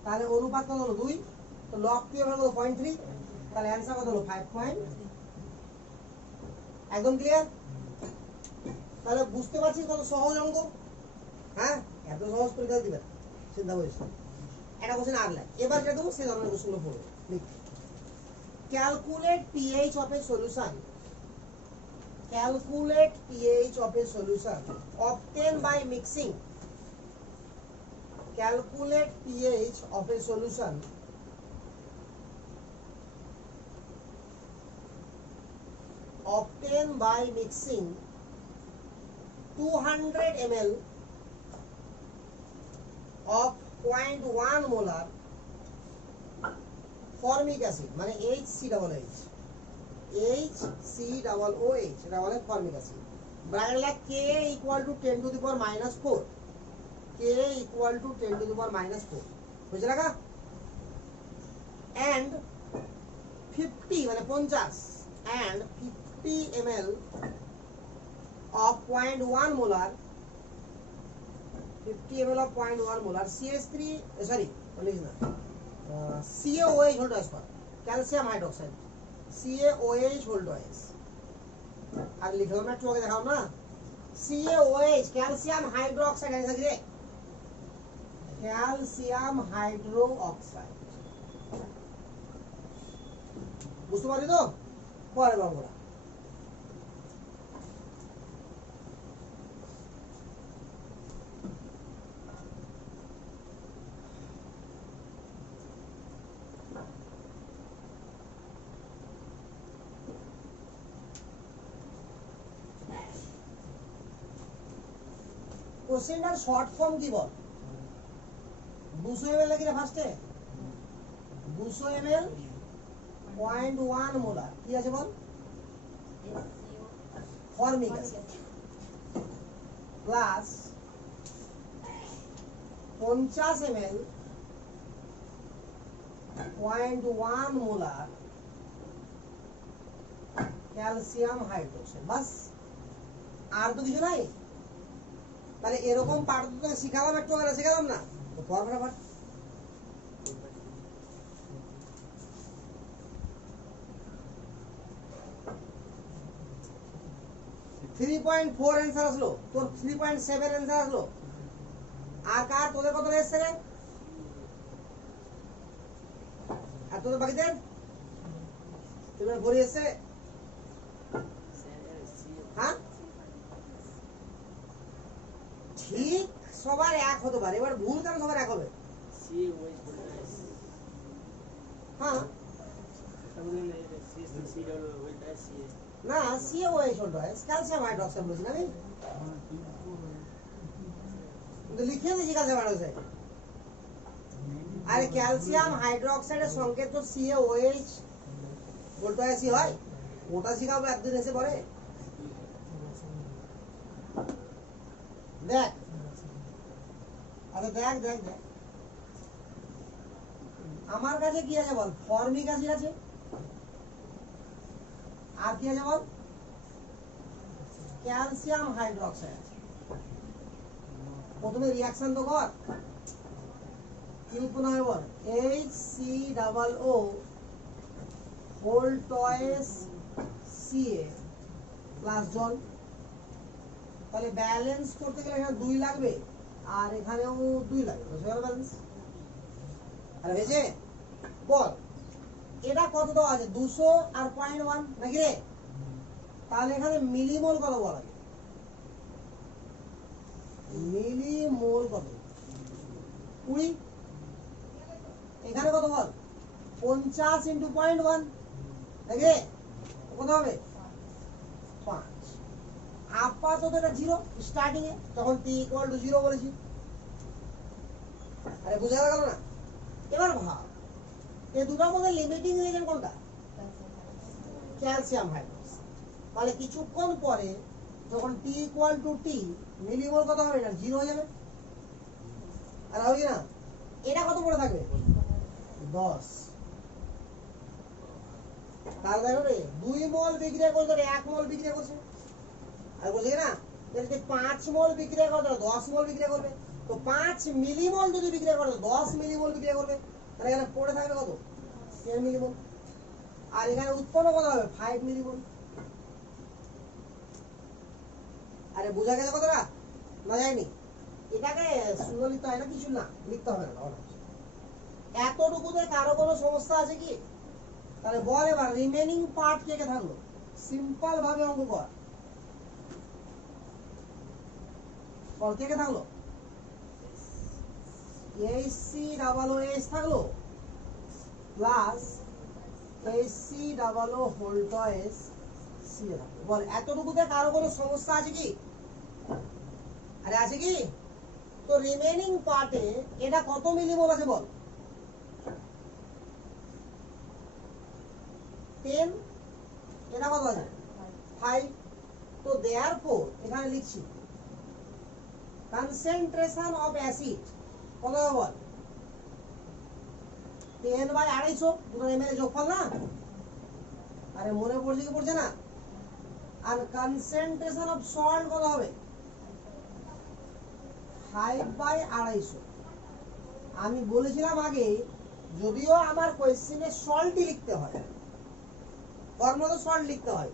তাহলে অনুপাত কত হলো 2 তো log 2 এর ভ্যালু কত 0.3 তাহলে অ্যানসার কত হলো 5. একদম ক্লিয়ার তাহলে বুঝতে পারছিস কত সহজ অঙ্ক হ্যাঁ এত সহজ পরীক্ষা দিবে চিন্তা করিস না এটা কোশ্চেন আর লাই এবার যেটা দেবো সেই ধরনের কোশ্চেনগুলো পড়ো লিখ calculate pH of a solution calculate pH of a solution obtained by mixing calculate pH of a solution obtained by mixing 200 ml of 0.1 molar formic acid মানে HCOOH এটা বলে formic acid ব্র্যাকেট লাগ K equal to 10 to the power minus 4 K equal to 10 to the power minus 4 বুঝে লাগা and 50 মানে 50 and 50 ml of 0.1 molar 50 ml of 0.1 molar CH3 sorry CaOH whole twice per calcium hydroxide CaOH whole twice আর লিখো না একটু আগে দেখাও না CaOH calcium hydroxide আছে কি রে ক্যালসিয়াম হাইড্রোক্সাইড বুঝতে পারি তো পরে বাবুরা কোশ্চেনটার শর্ট ফর্ম কি বল 200 ml লাগি রে ফার্স্টে 200 ml 0.1 মোলার কি আছে বল formic acid plus 50 ml 0.1 molar calcium hydroxide বাস আর তো কিছু নাই তাহলে এরকম পার্ট তো শিখালাম একটু আগে শিখালাম না তো ফর্মুলা পার্ট থ্রি 3.4 অ্যান্সার আসলো তোর 3.7 অ্যান্সার আসলো আর কার তোদের কত এসেছে রে আর তোদের বাকিদের তোদের ভরি এসেছে হ্যাঁ ঠিক সবার এক হতে পারে এবার ভুল কেন সবার এক হবে হ্যাঁ না CaOH হল ক্যালসিয়াম হাইড্রোক্সাইড বলছি না আমি কিন্তু লিখে দিয়েছি ক্যালসিয়াম হাইড্রোক্সাইড আরে ক্যালসিয়াম হাইড্রোক্সাইডের সংকেত তো CaOH বলতে হয় হয় ওটা শিখাবো একদিন এসে পরে দেখ আরে দেখ দেখ দেখ আমার কাছে কি আছে বল, ফর্মিক অ্যাসিড আছে, আর কি আছে বল, ক্যালসিয়াম হাইড্রোক্সাইড আছে। প্রথমে রিঅ্যাকশন তো কর, কি উৎপন্ন হবে বল, HCOO whole twice Ca plus জল। তাহলে ব্যালেন্স করতে গেলে এখানে 2 লাগবে আর এখানেও 2 লাগবে, বুঝতে পারলে ব্যালেন্স? আরে হয়েছে বল, এটা কত দেওয়া আছে, 200 আর 0.1 নাকি রে? তাহলে এখানে মিলিমোল কত বলা আছে, মিলিমোল কত, 20। এখানে কত বল, 50 ইন্টু 0.1 নাকি রে, কত হবে 5। আপাতত এটা 0 স্টার্টিং এ, যখন t = 0 বলেছি। আরে বুঝা গেল না? এবার ভাব এই দুটোর মধ্যে লিমিটিং রিয়েজেন্ট কোনটা, ক্যালসিয়াম হাইড্রোক্সাইড। তাহলে কিছুক্ষণ পরে যখন t = t, মিলিমোল কত হবে, এটা 0 হয়ে যাবে। আর হবে কি না, এটা কত পড়ে থাকবে 10। তাহলে দেখো রে 2 মোল বিক্রিয়া করতে 1 মোল বিক্রিয়া করছে, আর বলছে না যদি 5 মোল বিক্রিয়া করে 10 মোল বিক্রিয়া করবে। তো 5 মিলিমোল যদি বিক্রিয়া করে 10 মিলিমোল বিক্রিয়া করবে, তাহলে এখানে পড়ে থাকবে কত 10 মিলিমোল, আর এখানে উৎপন্ন কত হবে 5 মিলিমোল। আরে বোঝা গেল কতটা না যায়নি? এটাকে সুললিত হয় না, কিছু না লিখতে হবে না। এতটুকুতে কারো কোনো সমস্যা আছে কি? তাহলে বল এবার রিমেনিং পার্ট কে কে থাকলো, সিম্পল ভাবে অঙ্ক কর। বল কে কে থাকলো, HCOOH থাকলো plus HCOO whole twice Ca থাকলো। বল এতটুকুতে কারো কোনো সমস্যা আছে কি? আরে আছে কি? তো রিমেনিং পার্টে এটা কত মিলিমোল আছে বল, 10, এটা কত আছে 5। তো দেয়ারফর এখানে লিখছি কনসেন্ট্রেশন অফ অ্যাসিড কত হবে বল, 10/250, দুটো ml যোগফল না? আরে মনে পড়ছে কি পড়ছে না? আর কনসেন্ট্রেশন অফ সল্ট কত হবে 5/250। আমি বলেছিলাম আগে, যদিও আমার কোয়েশ্চেনে সল্টই লিখতে হয়, ফর্মুলা তো সল্ট লিখতে হয়,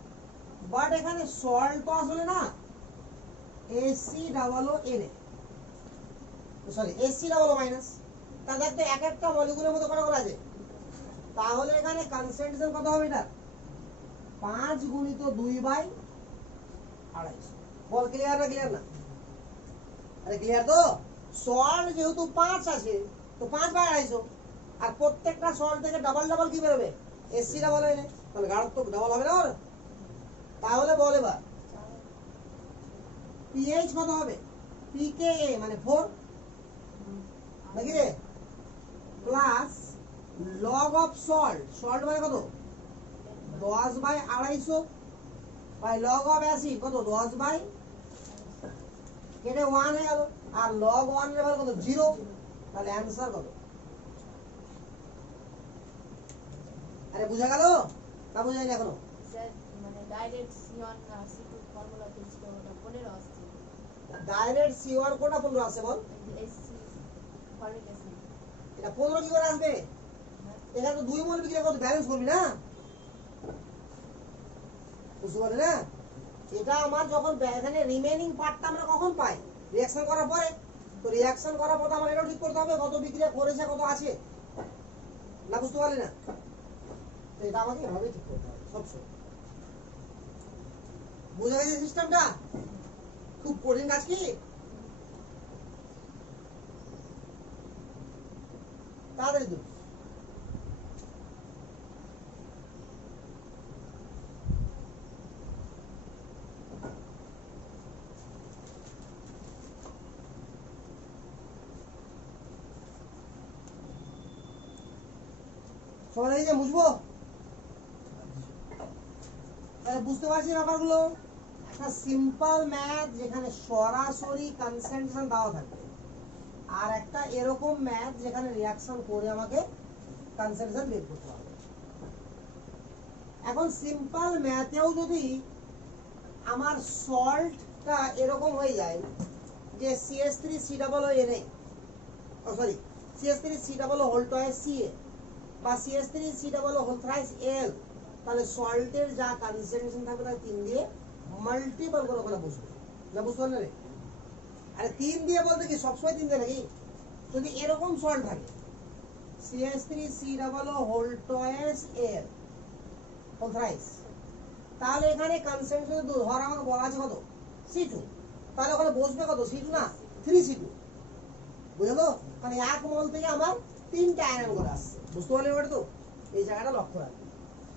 বাট এখানে সল্ট তো আসলে না HCOO, সরি HC=। তা দেখতে এক একটা মলিকুলের মধ্যে কটা করে আছে, তাহলে এখানে কনসেন্ট্রেশন কত হবে এটা 5 × 2/250। বল ক্লিয়ার না ক্লিয়ার না? আরে ক্লিয়ার তো? সল্ট যেহেতু 5 আছে তো 5/250, আর প্রত্যেকটা সল্ট থেকে ডাবল ডাবল কি বেরোবে, HC ডাবল এনে, তাহলে গাঢ়ত্ব ডাবল হবে না? তাহলে বল এবার pH কত হবে, pKa মানে 4 নাকি রে, plus log of salt, salt মানে কত 10/250 বাই লগ অফ অ্যাসিড কত 10/, কেটে 1 হয়ে গেল, আর লগ 1 এর ভ্যালু কত 0। তাহলে অ্যানসার কত? আরে বুঝা গেল না বুঝাই না এখনো? স্যার মানে ডাইরেক্ট C1 আর C2 ফর্মুলা ছিল ওটা 15 আসছে, ডাইরেক্ট C1 কোটা 15 আছে বল, SC ফর্মিক অ্যাসিড এটা 15 কি করে আসবে? এখানে তো 2 মোল বিক্রিয়া করতে ব্যালেন্স করবি না, বুঝতে পারলি না? এটা আমার যখন এখানে রিমেনিং পার্টটা আমরা কখন পাই, রিঅ্যাকশন করার পরে। তো রিঅ্যাকশন করার পর আমার এটাও ঠিক করতে হবে কত বিক্রিয়া করেছে কত আছে, না বুঝতে পারলি না? তো এটা আমাকে এভাবে ঠিক করতে হবে সবসময়। বুঝা গেছে সিস্টেমটা? খুব কঠিন কাজ কি? তাড়াতাড়ি দূর সবাই এই যে বুঝবো, তাহলে বুঝতে পারছি ব্যাপারগুলো। একটা সিম্পল ম্যাথ যেখানে সরাসরি কনসেন্ট্রেশন দেওয়া থাকবে, আর একটা এরকম ম্যাথ যেখানে রিঅ্যাকশন করে আমাকে কনসেন্ট্রেশন বের করতে হবে। এখন সিম্পল ম্যাথেও যদি আমার সল্টটা এরকম হয়ে যায় যে CH3COONA, sorry CH3COO whole twice CA বা CH3COO হোল থ্রাইস L, তাহলে সল্টের যা কনসেন্ট্রেশন থাকবে তার 3 দিয়ে মাল্টিপল করে ওখানে বসবে। না বুঝতে পারলে রে? আরে 3 দিয়ে বলতে কি সবসময় 3 দিয়ে নাকি? যদি এরকম সল্ট থাকে CH3COO whole twice L whole thrice, তাহলে এখানে কনসেন্ট্রেশন ধর আমাকে বলা আছে কত C2, তাহলে ওখানে বসবে কত C2 না 3C2, বুঝলো? মানে 1 মোল থেকে আমার 3টা আয়ন করে আসছে। বুঝতে পারলে এবারে? তো এই জায়গাটা লক্ষ্য রাখবে।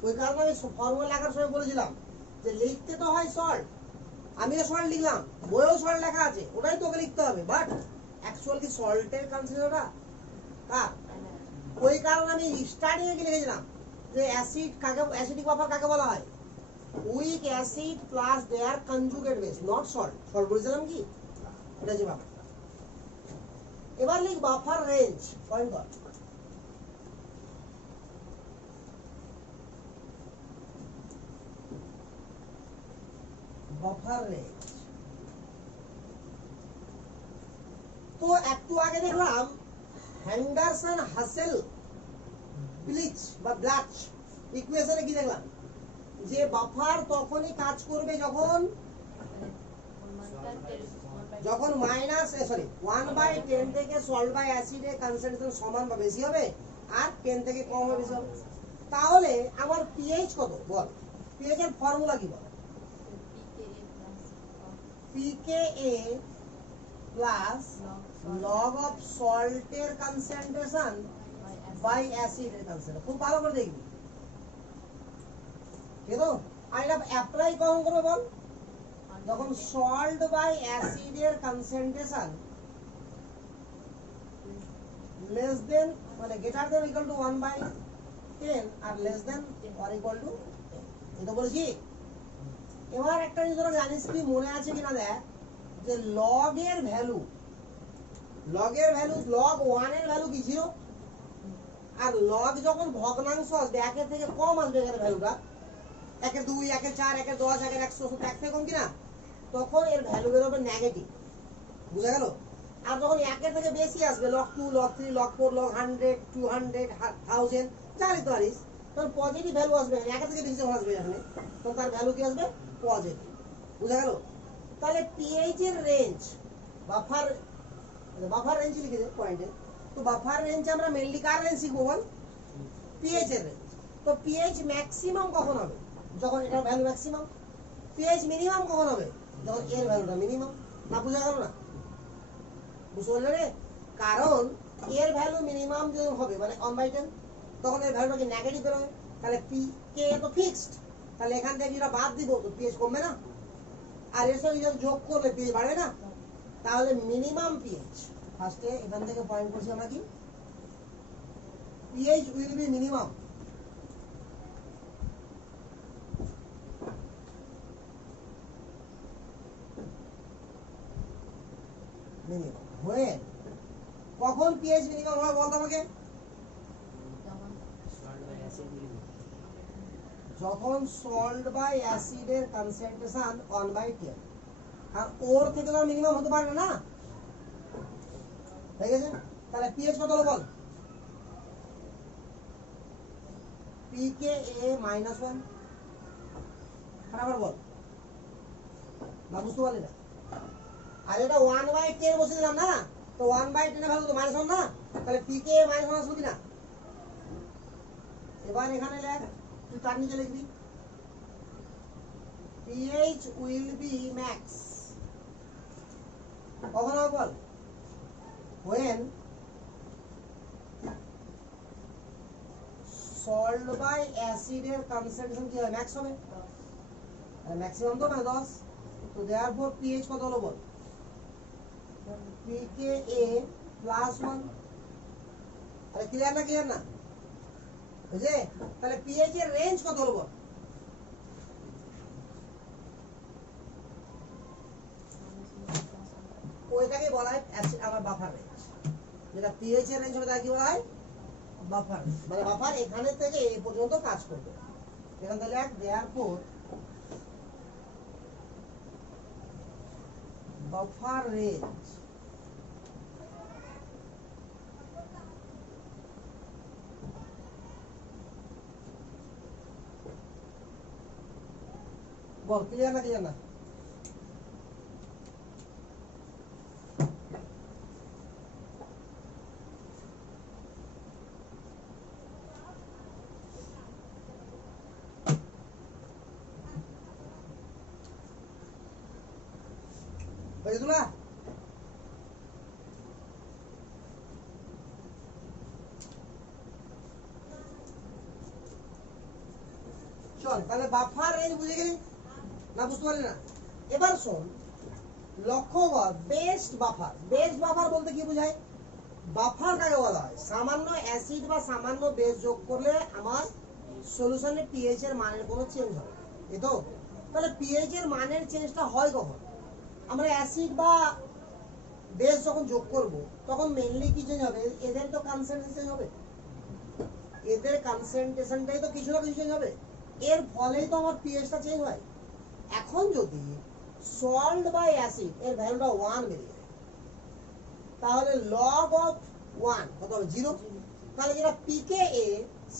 ওই কারণে আমি ফর্মুলা লেখার সময় বলেছিলাম যে লিখতে তো হয় সল্ট, আমিও সল্ট লিখলাম, বইয়েও সল্ট লেখা আছে, ওটাই তোকে লিখতে হবে, বাট অ্যাকচুয়াল কি সল্টের কনসেন্ট্রেশনটা কার? ওই কারণে আমি স্টার্টিং এ কি লিখেছিলাম যে অ্যাসিড কাকে, অ্যাসিডিক বাফার কাকে বলা হয়? Weak acid plus their conjugate base, not salt. Salt বলেছিলাম কি? এটা যে ব্যাপার। এবার লিখ বাফার রেঞ্জ, পয়েন্ট কর। বাফার রেঞ্জ তো একটু আগে দেখলাম হ্যান্ডারসন হাসেল ব্লিচ বা ব্লাচ ইকুয়েশনে কি দেখলাম যে বাফার তখনই কাজ করবে যখন মাইনাস 1/10 থেকে সল্ট বাই অ্যাসিডের কনসেন্ট্রেশন সমান বা বেশি হবে, আর 10 থেকে কম হবে বেশি হবে। তাহলে আমার পিএইচ কত বল? পিএইচ এর ফর্মুলা কি বল? pKa প্লাস লগ অফ সল্টের কনসেন্ট্রেশন বাই অ্যাসিডের কনসেন্ট্রেশন। খুব ভালো করে দেখবি, ঠিক আছে? আর এটা অ্যাপ্লাই কখন করবে বল? যখন সল্ট বাই অ্যাসিডের কনসেন্ট্রেশন লেস দেন মানে গ্রেটার দেন ইকুয়াল টু 1/10 আর less than or equal to 10, এটা বলেছি। এবার একটা জিনিস তোরা জানিস কি, মনে আছে কিনা দেখ, যে লগ এর ভ্যালু লগ 1 এর ভ্যালু কি 0, আর লগ যখন ভগ্নাংশ আসবে 1 এর থেকে কম আসবে এর ভ্যালুটা, 1 এর 2, 1 এর 4, 1 এর 10, 1 এর 100, 1 থেকে কম কিনা, তখন এর ভ্যালু বেরোবে নেগেটিভ। বুঝা গেল? আর যখন 1 এর থেকে বেশি আসবে, লগ 2, লগ 3, লগ 4, লগ 100, 200, 1000, যা লিখতে পারিস, তখন পজিটিভ ভ্যালু আসবে। 1 এর থেকে বেশি যখন আসবে এখানে, তখন তার ভ্যালু কি আসবে? পজিটিভ। বুঝা গেল? তাহলে পিএইচ এর রেঞ্জ, বাফার রেঞ্জ লিখেছে পয়েন্টে, তো বাফার রেঞ্জ আমরা মেইনলি কার রেঞ্জ শিখবো বল? পিএইচ এর রেঞ্জ। তো পিএইচ ম্যাক্সিমাম কখন হবে? যখন এটার ভ্যালু ম্যাক্সিমাম। পিএইচ মিনিমাম কখন হবে? যখন এর ভ্যালুটা মিনিমাম। না বুঝা গেল না? বুঝতে পারলে রে? কারণ এর ভ্যালু মিনিমাম যখন হবে মানে 1/10, তখন এর ভ্যালুটা কি নেগেটিভ বেরোবে। তাহলে পিকে তো ফিক্সড, তাহলে এখান থেকে যেটা বাদ দিব তো পিএইচ কমবে না, আর এর সঙ্গে যখন যোগ করলে পিএইচ বাড়বে না। তাহলে মিনিমাম পিএইচ, ফার্স্টে এখান থেকে পয়েন্ট করছি আমরা কি, pH will be minimum when, কখন পিএইচ মিনিমাম হয় বলতো আমাকে? যখন সল্ট বাই অ্যাসিডের কনসেন্ট্রেশন 1/10, আর ওর থেকে তো মিনিমাম হতে পারে না, ঠিক আছে? তাহলে পিএইচ কত হলো বল? pKa -1, বরাবর বল না, বুঝতে পারলি না? আর এটা 1/10 বসে দিলাম না, তো 1/10 এর ভ্যালু তো -1 না, তাহলে pKa -1 আসলো কিনা? এবার এখানে লেখ, তুই তার নিচে লিখবি pH will be max, কখন হবে বল? when সল্ট বাই অ্যাসিডের কনসেন্ট্রেশন কি হয়? ম্যাক্স হবে, আর ম্যাক্সিমাম তো মানে 10। তো देयरफॉर pH কত হলো বল? pKa +1। আরে ক্লিয়ার না? বুঝলে? তাহলে pH এর রেঞ্জ কত হলো বল? ওইটাকে বলা হয় আমার বাফার রেঞ্জ। যেটা পিএইচ এর রেঞ্জ হবে তাকে কি বলা হয়? বাফার। মানে বাফার এখানে থেকে এই পর্যন্ত কাজ করবে। এখান থেকে এক দেয়ারফর বাফার রেঞ্জ বল, ক্লিয়ার না ক্লিয়ার না? বুঝলা? চল তাহলে বাফার রেঞ্জ বুঝে গেলি না? বুঝতে পারলি না? এবার শোন, লক্ষ্য কর, বেস্ট বাফার। বেস্ট বাফার বলতে কি বোঝায়? বাফার কাকে বলা হয়? সামান্য অ্যাসিড বা সামান্য বেস যোগ করলে আমার সলিউশনের পিএইচ এর মানের কোনো চেঞ্জ হবে, এই তো? তাহলে পিএইচ এর মানের চেঞ্জটা হয় কখন? আমরা অ্যাসিড বা বেস যখন যোগ করব তখন মেইনলি কি চেঞ্জ হবে? এদের তো কনসেন্ট্রেশন চেঞ্জ হবে, এদের কনসেন্ট্রেশনটাই তো কিছু না কিছু চেঞ্জ হবে, এর ফলেই তো আমার পিএইচটা চেঞ্জ হয়। এখন যদি সল্ট বাই অ্যাসিড এর ভ্যালুটা 1 বেরিয়ে যায়, তাহলে লগ অফ 1 কত হবে? 0। তাহলে যেটা পিকে এ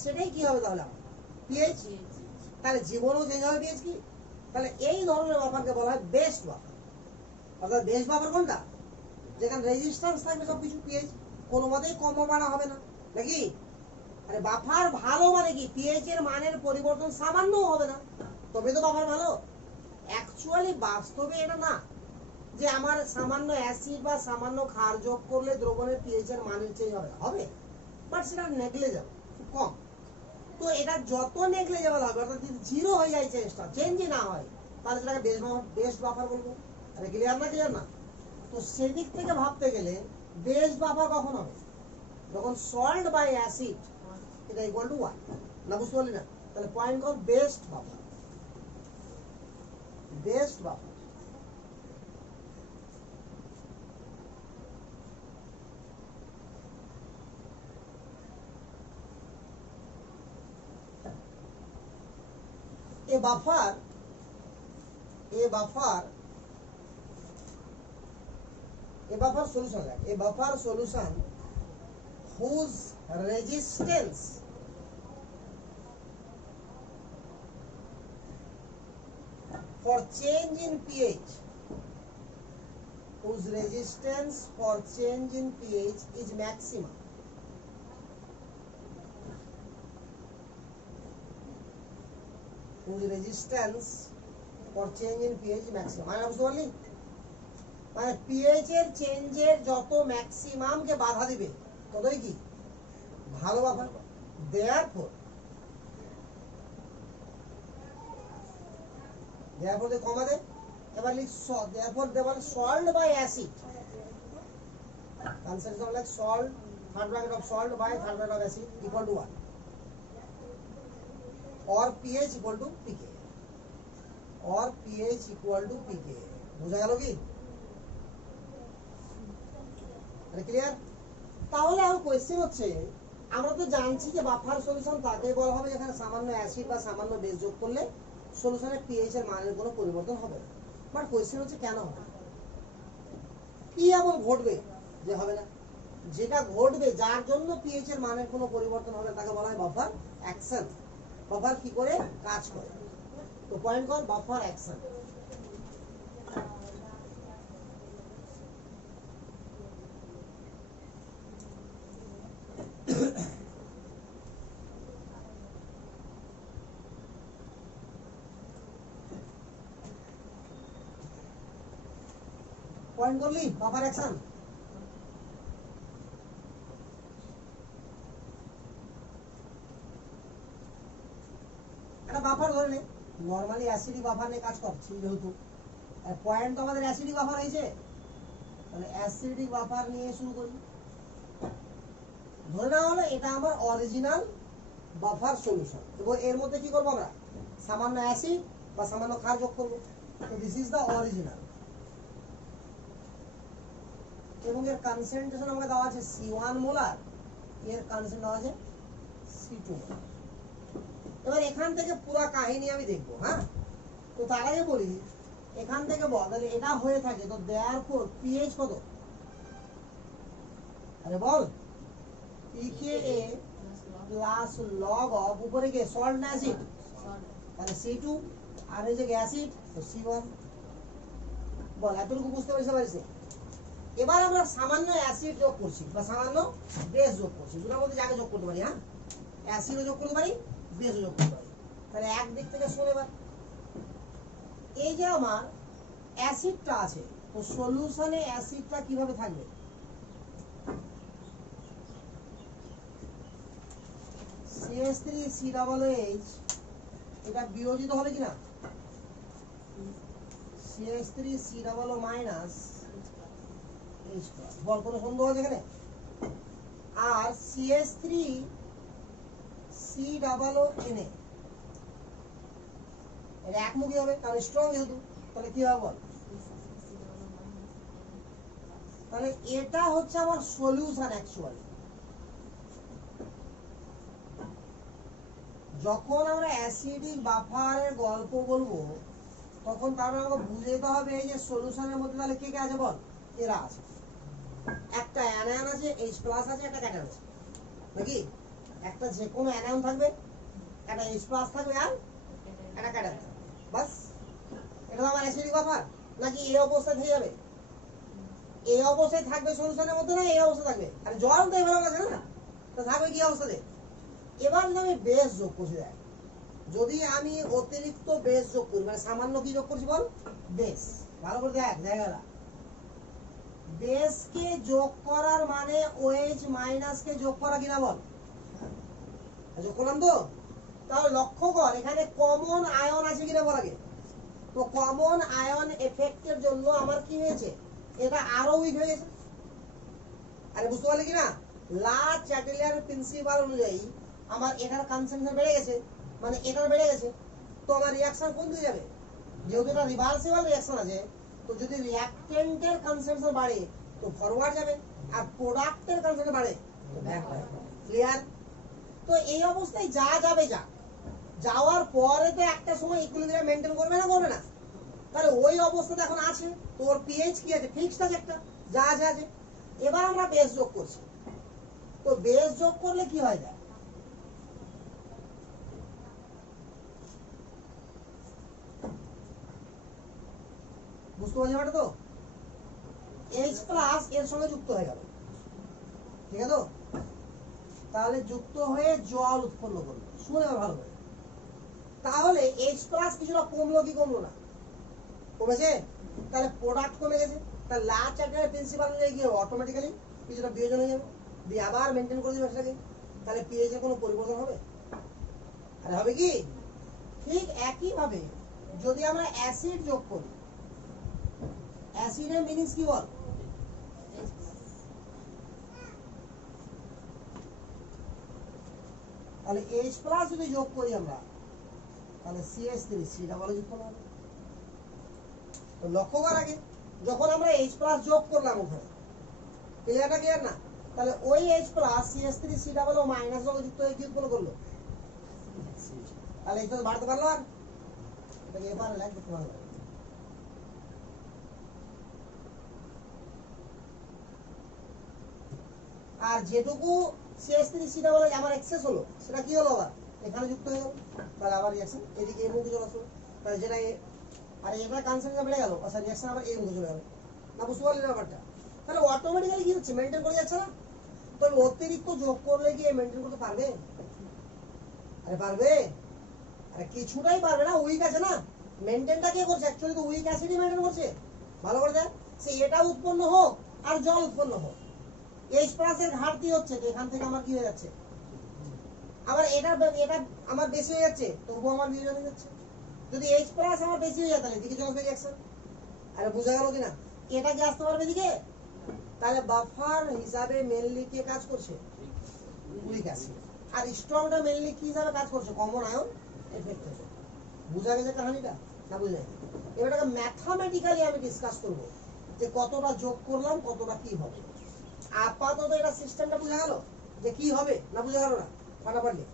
সেটাই কি হবে তাহলে আমার পিএইচ। তাহলে জীবনও চেঞ্জ হবে পিএইচ কি? তাহলে এই ধরনের বাফারকে বলা হয় বেস্ট বাফার। অর্থাৎ বেস্ট বাফার কোনটা? যেখানে রেজিস্ট্যান্স থাকবে সবকিছু, পিএইচ কোনো মতেই কম বাড়া হবে না, নাকি? আরে বাফার ভালো মানে কি? পিএইচ এর মানের পরিবর্তন সামান্যও হবে না, তবে তো বাফার ভালো। অ্যাকচুয়ালি বাস্তবে এটা না যে আমার সামান্য অ্যাসিড বা সামান্য ক্ষার যোগ করলে দ্রবণের পিএইচ এর মানের চেঞ্জ হবে, হবে, বাট সেটা নেগলিজেবল, খুব কম। তো এটা যত নেগলিজেবল হবে, অর্থাৎ যদি 0 হয়ে যায় চেঞ্জটা, চেঞ্জই না হয়, তাহলে সেটাকে বেস্ট বাফার বলবো। আরে ক্লিয়ার না ক্লিয়ার না? তো সেদিক থেকে ভাবতে গেলে বেস্ট বাফার কখন হবে? যখন সল্ট বাই অ্যাসিড এটা ইকুয়াল টু 1। না বুঝতে পারলি না? তাহলে point call best buffer. Best buffer a buffer solution, like a buffer solution whose resistance for change in pH is maximum. Whose resistance for change in pH maximum. মানে বুঝতে পারলি? মানে পিএইচ এর চেঞ্জের যত ম্যাক্সিমাম কে বাধা দিবে ততই কি ভালো বাফার। দেয়ারফর দে কমা দে, এবার লিখ দেয়ারফর দেবার salt by acid, concentration like salt, third bracket of salt by third bracket of acid equal to 1 or pH equal to pK, or pH equal to pK। বুঝা গেল কি? ক্লিয়ার? তাহলে আর question হচ্ছে, আমরা তো জানছি যে বাফার সলিউশন তাকে বলা হবে যেখানে সামান্য অ্যাসিড বা সামান্য বেস যোগ করলে সলিউশনের পিএইচ এর মানের কোনো পরিবর্তন হবে না। বাট কোশ্চেন হচ্ছে কেন হবে? কি এমন ঘটবে যে হবে না? যেটা ঘটবে, যার জন্য পিএইচ এর মানের কোনো পরিবর্তন হবে, তাকে বলা হয় বাফার অ্যাকশন। বাফার কি করে কাজ করে? তো point call buffer action. Point করলি বাফার অ্যাকশন। একটা বাফার ধরে নে, নরমালি অ্যাসিডিক বাফার নিয়ে কাজ করছি যেহেতু, পয়েন্ট তো আমাদের অ্যাসিডিক বাফার হয়েছে, তাহলে অ্যাসিডিক বাফার নিয়ে শুরু করি। ধরে নেওয়া হলো এটা আমার অরিজিনাল বাফার সলিউশন, এবং এর মধ্যে কি করবো আমরা? সামান্য অ্যাসিড বা সামান্য ক্ষার যোগ করবো। তো দিস ইজ দ্য অরিজিনাল। এবং এর কনসেন্ট্রেশন আমাকে দেওয়া আছে C1 মোলার, এর কনসেন্ট দেওয়া আছে C2 মোলার। এবার এখান থেকে পুরো কাহিনী আমি দেখবো, হ্যাঁ। তো তার আগে বলি, এখান থেকে বল তাহলে এটা হয়ে থাকে, তো দেয়ারফর পিএইচ কত? আরে বল, pKa প্লাস লগ অফ উপরে গিয়ে সল্ট না অ্যাসিড, তাহলে C2, আর এই যে অ্যাসিড তো C1। বল এতটুকু বুঝতে পারছিস? এবার আমরা সামান্য অ্যাসিড যোগ করছি বা সামান্য বেস যোগ করছি, দুটোর মধ্যে যাকে যোগ করতে পারি, হ্যাঁ, অ্যাসিডও যোগ করতে পারি, বেসও যোগ করতে পারি। তাহলে একদিক থেকে শোন, এবার এই যে আমার অ্যাসিডটা আছে, তো সলিউশনে অ্যাসিডটা কিভাবে থাকবে? CH3COOH, এটা বিয়োজিত হবে কিনা? CH3COO মাইনাস H+, বল কোনো সন্দেহ আছে এখানে? আর CH3COONA, এটা একমুখী হবে কারণ স্ট্রং যেহেতু, তাহলে কি হবে বল? তাহলে এটা হচ্ছে আমার সলিউশন অ্যাকচুয়ালি। যখন আমরা অ্যাসিডিক বাফারের গল্প বলবো, তখন তার আমাকে বুঝে যেতে হবে এই যে সলিউশনের মধ্যে তাহলে কে কে আছে বল? এরা আছে, একটা অ্যানায়ন আছে, H+ আছে, একটা ক্যাটায়ন আছে, নাকি? একটা যে কোনো অ্যানায়ন থাকবে, একটা H+ থাকবে, আর একটা ক্যাটায়ন থাকবে, বাস। এটা তো আমার অ্যাসিডিক বাফার, নাকি এই অবস্থায় থেকে যাবে? এই অবস্থায় থাকবে সলিউশনের মধ্যে, না এই অবস্থা থাকবে? আরে জল তো এভাবে আছে না, তো থাকবে কি অবস্থাতে? এবার যদি আমি বেস যোগ করছি, দেখ, যদি আমি অতিরিক্ত বেস যোগ করি, মানে সামান্য কি যোগ করছি বল? বেস। ভালো করে দেখ, জায়গাটা বেসকে যোগ করার মানে OH মাইনাসকে যোগ করা কিনা বল? যোগ করলাম তো। তাহলে লক্ষ্য কর এখানে কমন আয়ন আছে কিনা বল আগে। তো কমন আয়ন এফেক্টের জন্য আমার কি হয়েছে? এটা আরো উইক হয়ে গেছে। আরে বুঝতে পারলি কিনা? লা চ্যাটেলিয়ার প্রিন্সিপাল অনুযায়ী আমার এটার কনসেন্ট্রেশন বেড়ে গেছে, মানে এটার বেড়ে গেছে, তো আমার রিঅ্যাকশন কোন দিকে যাবে? যেহেতু এটা রিভার্সিবল রিঅ্যাকশন আছে, তো যদি রিঅ্যাকটেন্টের কনসেন্ট্রেশন বাড়ে তো ফরওয়ার্ড যাবে, আর প্রোডাক্টের কনসেন্ট্রেশন বাড়ে তো ব্যাকওয়ার্ড। ক্লিয়ার? তো এই অবস্থায় যা যাবে যাক, যাওয়ার পরে তো একটা সময় ইকুইলিব্রিয়াম মেইনটেইন করবে না, করবে না? তাহলে ওই অবস্থাতে এখন আছে, তোর পিএইচ কি আছে? ফিক্সড আছে একটা, যা আছে আছে। এবার আমরা বেস যোগ করছি, তো বেস যোগ করলে কি হয়? দেখ, বুঝতে পারছি ব্যাপারটা তো? H+ এর সঙ্গে যুক্ত হয়ে গেল, ঠিক আছে তো? তাহলে যুক্ত হয়ে জল উৎপন্ন করলো, শুনে ভালো করে। তাহলে H+ কিছুটা কমলো কি কমলো না? কমেছে। তাহলে প্রোডাক্ট কমে গেছে, তাহলে লা চ্যাটেলিয়ার প্রিন্সিপাল অনুযায়ী কি হবে? অটোমেটিক্যালি কিছুটা বিয়োজন হয়ে যাবে, দিয়ে আবার মেনটেন করে দিবে সেটাকে। তাহলে পিএইচ এর কোনো পরিবর্তন হবে? আরে হবে কি? ঠিক একই ভাবে যদি আমরা অ্যাসিড যোগ করি, অ্যাসিডের মিনিংস কি বল? তাহলে H+ যদি যোগ করি আমরা, তাহলে CH3COO যুক্ত হবে। তো লক্ষ্য কর আগে, যখন আমরা H+ যোগ করলাম ওখানে, ক্লিয়ারটা ক্লিয়ার না? তাহলে ওই H+ CH3COO মাইনাস যুক্ত হয়ে কি উৎপন্ন করলো? তাহলে এটা বাড়তে পারলো, আর এটাকে এবার লাগবে তোমার। আর যেটুকু CH3COO আমার এক্সেস হলো, সেটা কি হলো? আবার এখানে যুক্ত হয়ে গেল, তাহলে আবার রিঅ্যাকশন এদিকে এই মুখে চলে আসলো, তাহলে যেটা আর এটা কনসেন্ট্রেশন বেড়ে গেল, আচ্ছা রিঅ্যাকশন আবার এই মুখে চলে গেল। না বুঝতে পারলি ব্যাপারটা? তাহলে অটোমেটিক্যালি কি হচ্ছে? মেনটেন করে যাচ্ছে না? তবে অতিরিক্ত যোগ করলে কি মেনটেন করতে পারবে? আরে পারবে, আরে কিছুটাই পারবে না, উইক আছে না। মেনটেনটা কে করছে? অ্যাকচুয়ালি তো উইক অ্যাসিডই মেনটেন করছে। ভালো করে দেখ, সে এটা উৎপন্ন হোক আর জল উৎপন্ন হোক, H+ এর ঘাটতি হচ্ছে, তো এখান থেকে আমার কি হয়ে যাচ্ছে? আবার এটা আমার বেশি হয়ে যাচ্ছে, তবুও আমার বিয়োজন হয়ে যাচ্ছে। যদি H+ আমার বেশি হয়ে যায়, তাহলে এদিকে চলে আসবে রিঅ্যাকশন। আরে বোঝা গেল কিনা? এটা কি আসতে পারবে এদিকে? তাহলে বাফার হিসাবে মেইনলি কে কাজ করছে? Weak acid. আর স্ট্রংটা মেইনলি কি হিসাবে কাজ করছে? কমন আয়ন এফেক্ট হিসেবে। বুঝা গেছে কাহিনীটা? না বুঝে? এবারটাকে ম্যাথমেটিক্যালি আমি ডিসকাস করব যে কতটা যোগ করলাম কতটা কি হবে। আপাতত এটা সিস্টেমটা বোঝা গেল যে কি হবে না বোঝা গেল না ফাটাফাটি।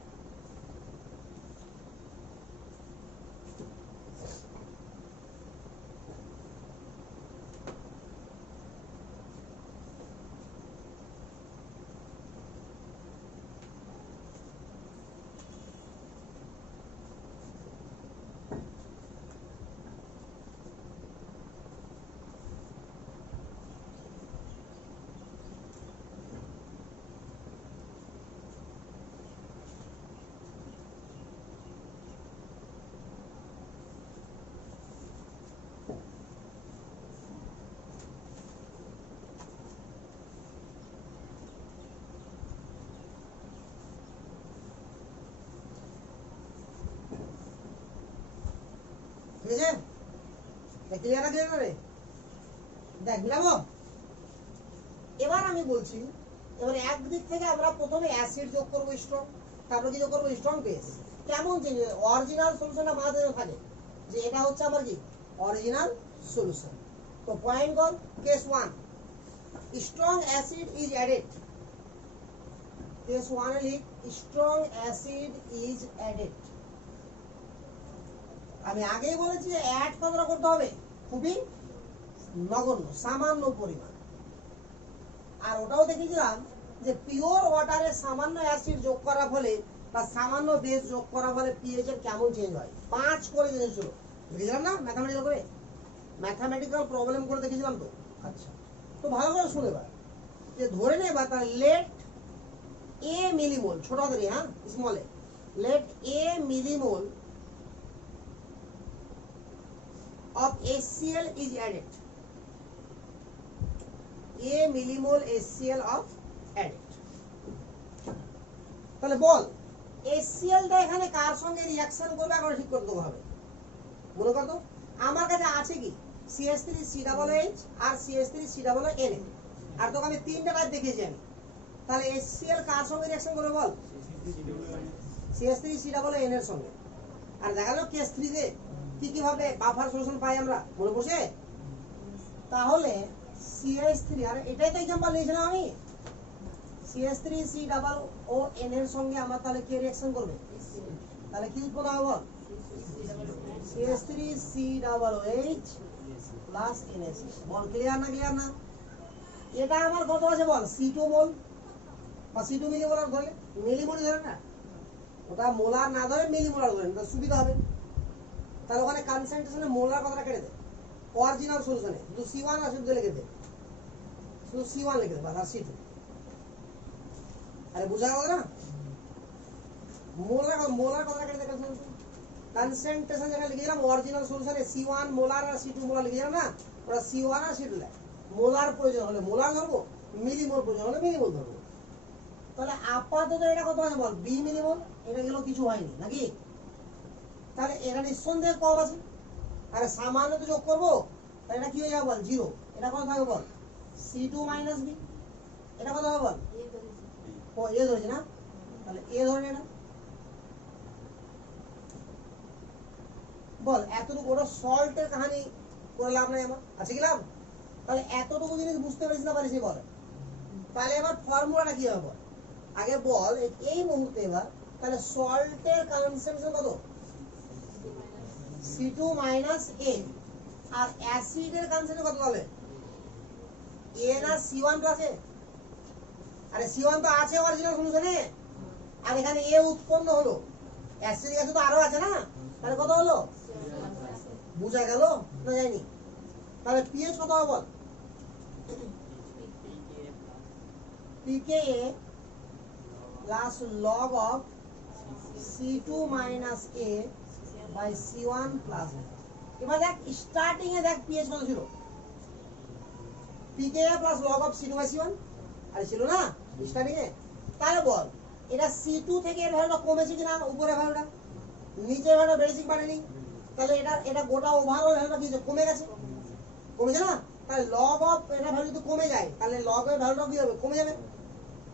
ঠিক আছে, ক্লিয়ার আছে না রে? দেখ মিলাবো। এবার আমি বলছি, এবার একদিক থেকে আমরা প্রথমে অ্যাসিড যোগ করবো স্ট্রং, তারপরে কি যোগ করবো স্ট্রং বেস। কেমন জিনিস অরিজিনাল সলিউশনটা মাথায় থাকে যে এটা হচ্ছে আমার কি অরিজিনাল সলিউশন। তো পয়েন্ট কর case 1 strong acid is added. Case 1 এ লিখ স্ট্রং অ্যাসিড ইজ অ্যাডেড। আমি আগেই বলেছি যে অ্যাড কতটা করতে হবে, খুবই নগণ্য সামান্য পরিমাণ। আর ওটাও দেখেছিলাম যে পিওর ওয়াটারে সামান্য অ্যাসিড যোগ করার ফলে বা সামান্য বেস যোগ করার ফলে পিএইচ এর কেমন চেঞ্জ হয় 5 করে জিনিসগুলো দেখেছিলাম না ম্যাথমেটিক্যাল করে, ম্যাথমেটিক্যাল প্রবলেম করে দেখেছিলাম তো। আচ্ছা, তো ভালো করে শুনে এবার যে ধরে নে বা তার লেট এ মিলিমোল, ছোট হাতের হ্যাঁ small a, let a millimole of HCl is added. A millimole HCl of added. তাহলে বল HCl টা এখানে কার সঙ্গে রিঅ্যাকশন করবে এখন ঠিক করতে হবে। মনে করো আমার কাছে আছে কি CH3COOH আর CH3COONA, আর তোকে আমি তিনটা টাইপ দেখিয়েছি আমি। তাহলে HCl কার সঙ্গে রিঅ্যাকশন করবে বল? CH3COON এর সঙ্গে। আর দেখা গেল কেস 3 তে কি কিভাবে বাফার সলিউশন পাই আমরা, মনে পড়ছে? তাহলে CH3, আর এটাই তো एग्जांपल নিয়েছিলাম আমি, CH3COON এর সঙ্গে আমার তাহলে কে রিঅ্যাকশন করবে? তাহলে কি উৎপন্ন হবে বল? CH3COOH plus NH। বল ক্লিয়ার না ক্লিয়ার না? এটা আমার কত আছে বল? C2 মোল বা C2 মিলিমোলার ধরলে, মিলিমোল ধরে না, ওটা মোলার না ধরে মিলিমোলার ধরে, এটা সুবিধা হবে। তাহলে ওখানে কনসেন্ট্রেশনে মোলার কথাটা কেটে দে, অরিজিনাল সলিউশনে শুধু C1 আর শুধু লিখে দে, শুধু C1 লিখে দে বাস, আর C2। আরে বুঝা গেল না? মোলার কথাটা কেটে দে, কনসেন্ট্রেশন যেখানে লিখে দিলাম অরিজিনাল সলিউশনে C1 মোলার আর C2 মোলার লিখে দিলাম না, ওটা C1 আর C2 লেখ। মোলার প্রয়োজন হলে মোলার ধরবো, মিলিমোল প্রয়োজন হলে মিলিমোল ধরবো। তাহলে আপাতত এটা কত আছে বল? B millimole. এটা গেল কিছু হয়নি নাকি? তাহলে এটা নিঃসন্দেহে কম আছে। আরে সামান্য তো যোগ করবো, তাহলে এটা কি হয়ে যাবে বল? 0। এটা কত থাকবে বল? C2 - B। এটা কত হবে বল? ও এ ধরেছে না, তাহলে এ ধরে এটা বল। এতটুকু ওটা সল্টের কাহিনী করে লাভ নাই আমার, আছে কি লাভ? তাহলে এতটুকু জিনিস বুঝতে পারিস না পারিস বল? তাহলে এবার ফর্মুলাটা কি হবে বল? আগে বল এই মুহূর্তে এবার তাহলে সল্টের কনসেন্ট্রেশন কত? C2 - A। আর অ্যাসিডের কনসেন্ট্রেশন কত হবে? A না C1 তো আছে। আরে C1 তো আছে অরিজিনাল সলিউশনে, আর এখানে A উৎপন্ন হলো, অ্যাসিড আছে তো আরো আছে না, তাহলে কত হলো? বুঝা গেল না যায়নি? তাহলে pH কত হবে বল? pKa plus log of C2 - A by C1 plus A। এবার দেখ স্টার্টিং এ দেখ pH কত ছিল? pKa plus log of C2 by C1 আরে ছিল না স্টার্টিং এ। তাহলে বল এটা C2 থেকে এর ভ্যালুটা কমেছে কিনা, উপরে ভ্যালুটা, নিচে ভ্যালুটা বেড়েছে কি বাড়েনি? তাহলে এটা গোটা ওভারঅল ভ্যালুটা কি কমে গেছে, কমেছে না? তাহলে লগ অফ এটা ভ্যালু যদি কমে যায় তাহলে লগ এর ভ্যালুটা কি হবে? কমে যাবে,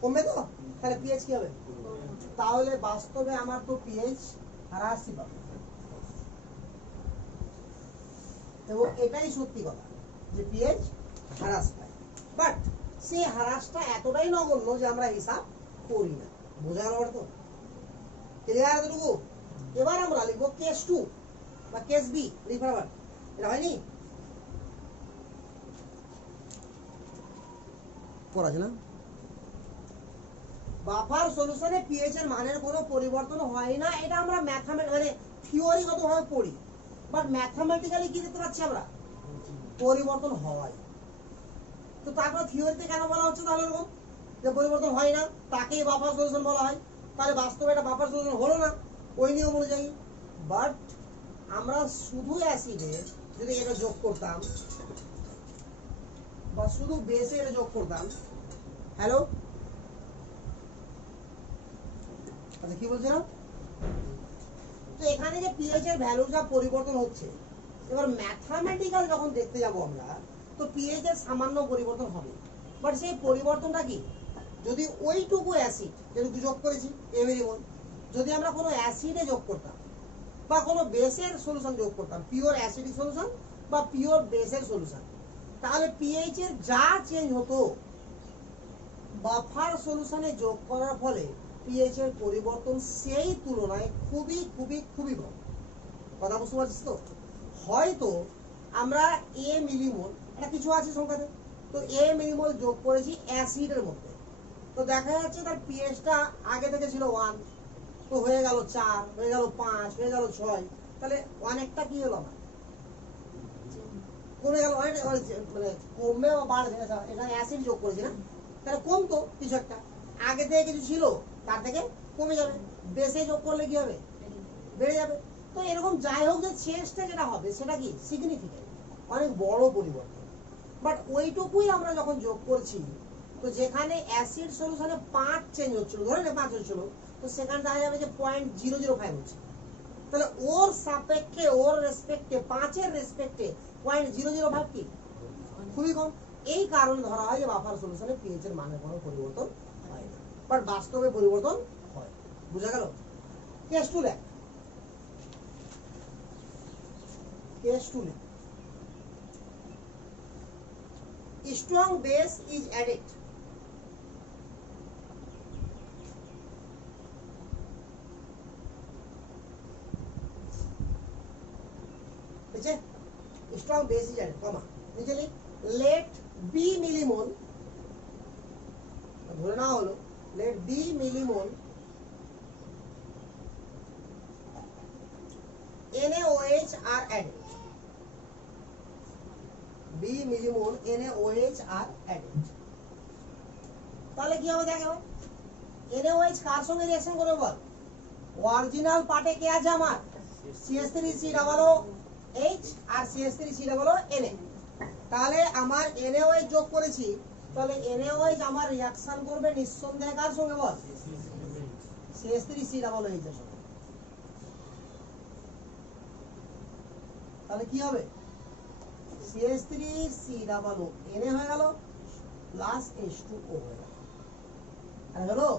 কমবে তো। তাহলে pH কি হবে? তাহলে বাস্তবে আমার তো pH হ্রাসই পাবে। এবং এটাই সত্যি কথা যে pH হ্রাস পায়, বাট সেই হ্রাসটা এতটাই নগণ্য যে আমরা হিসাব করি না। বোঝা গেল তো? ক্লিয়ার এতটুকু? এবার আমরা লিখবো কেস 2 বা কেস বি রিফার। এটা হয়নি? পড়া আছে না? বাফার সলিউশনে পিএইচ এর মানের কোনো পরিবর্তন হয় না, এটা আমরা মানে থিওরিগতভাবে পড়ি, বাট ম্যাথমেটিক্যালি কি দেখতে পাচ্ছি আমরা? পরিবর্তন হয়। তো তারপর থিওরিতে কেন বলা হচ্ছে তাহলে এরকম যে পরিবর্তন হয় না, তাকেই বাফার সলিউশন বলা হয়? তাহলে বাস্তবে এটা বাফার সলিউশন হলো না ওই নিয়ম অনুযায়ী। বাট আমরা শুধু অ্যাসিডে যদি এটা যোগ করতাম বা শুধু বেসে এটা যোগ করতাম, হ্যালো আচ্ছা কি বলছিলাম? তো এখানে যে পিএইচ এর ভ্যালুটা পরিবর্তন হচ্ছে, এবার ম্যাথমেটিক্যাল যখন দেখতে যাব আমরা, তো পিএইচ এর সামান্য পরিবর্তন হবে, বাট সেই পরিবর্তনটা কি? যদি ওইটুকু অ্যাসিড যেটুকু যোগ করেছি এমিলিমোল, যদি আমরা কোনো অ্যাসিডে যোগ করতাম বা কোনো বেসের সলিউশন যোগ করতাম, পিওর অ্যাসিডিক সলিউশন বা পিওর বেসের সলিউশন, তাহলে পিএইচ এর যা চেঞ্জ হতো বাফার সলিউশনে যোগ করার ফলে পিএইচ এর পরিবর্তন সেই তুলনায় খুবই খুবই খুবই কম। কথা বুঝতে পারছিস তো? হয়তো আমরা এ মিলিমোল, এটা কিছু আছে সংখ্যাতে, তো এ মিলিমোল যোগ করেছি অ্যাসিডের মধ্যে, তো দেখা যাচ্ছে তার পিএইচটা আগে থেকে ছিল 1, তো হয়ে গেল 4, হয়ে গেল 5, হয়ে গেল 6, তাহলে অনেকটা কি হলো আমার কমে গেল, অনেক মানে কমবে বা বাড়বে। এখানে অ্যাসিড যোগ করেছি না, তাহলে কমতো কিছু একটা, আগে থেকে কিছু ছিল তার থেকে কমে যাবে। বেসে যোগ করলে কি হবে? বেড়ে যাবে। তো এরকম যাই হোক, যে চেঞ্জটা যেটা হবে সেটা কি সিগনিফিক্যান্ট, অনেক বড় পরিবর্তন। বাট ওইটুকুই আমরা যখন যোগ করছি, তো যেখানে অ্যাসিড সলিউশনে 5 চেঞ্জ হচ্ছিল, ধরে নে 5 হচ্ছিল, তো সেখানে দেখা যাবে যে 0.005 হচ্ছে। তাহলে ওর সাপেক্ষে, ওর রেসপেক্টে, 5 এর রেসপেক্টে 0.005 কি খুবই কম। এই কারণে ধরা হয় যে বাফার সলিউশনে পিএইচ এর মানের কোনো পরিবর্তন হয় না, বাট বাস্তবে পরিবর্তন হয়। বুঝা গেল? কেস 2 লেখ। কেস 2 লেখ। Strong base is added. ठीक है? Strong base is added, comma नीचे लिख लेट बी मिलीमोल, ধরে না হলো let b millimole NaOH are added, b millimole NaOH are added, তাহলে কি হবে দেখো, NaOH কার সঙ্গে রিঅ্যাকশন করবে বল? অরিজিনাল পার্টে কে আছে আমার? CH3COOH আর CH3COO Na, তাহলে আমার NaOH যোগ করেছি, তাহলে NaOH আমার রিঅ্যাকশন করবে নিঃসন্দেহে কার সঙ্গে বল? CH3COOH এর সঙ্গে। তাহলে কি হবে? CH3COO Na হয়ে গেল প্লাস H2O হয়ে গেল। আর হলো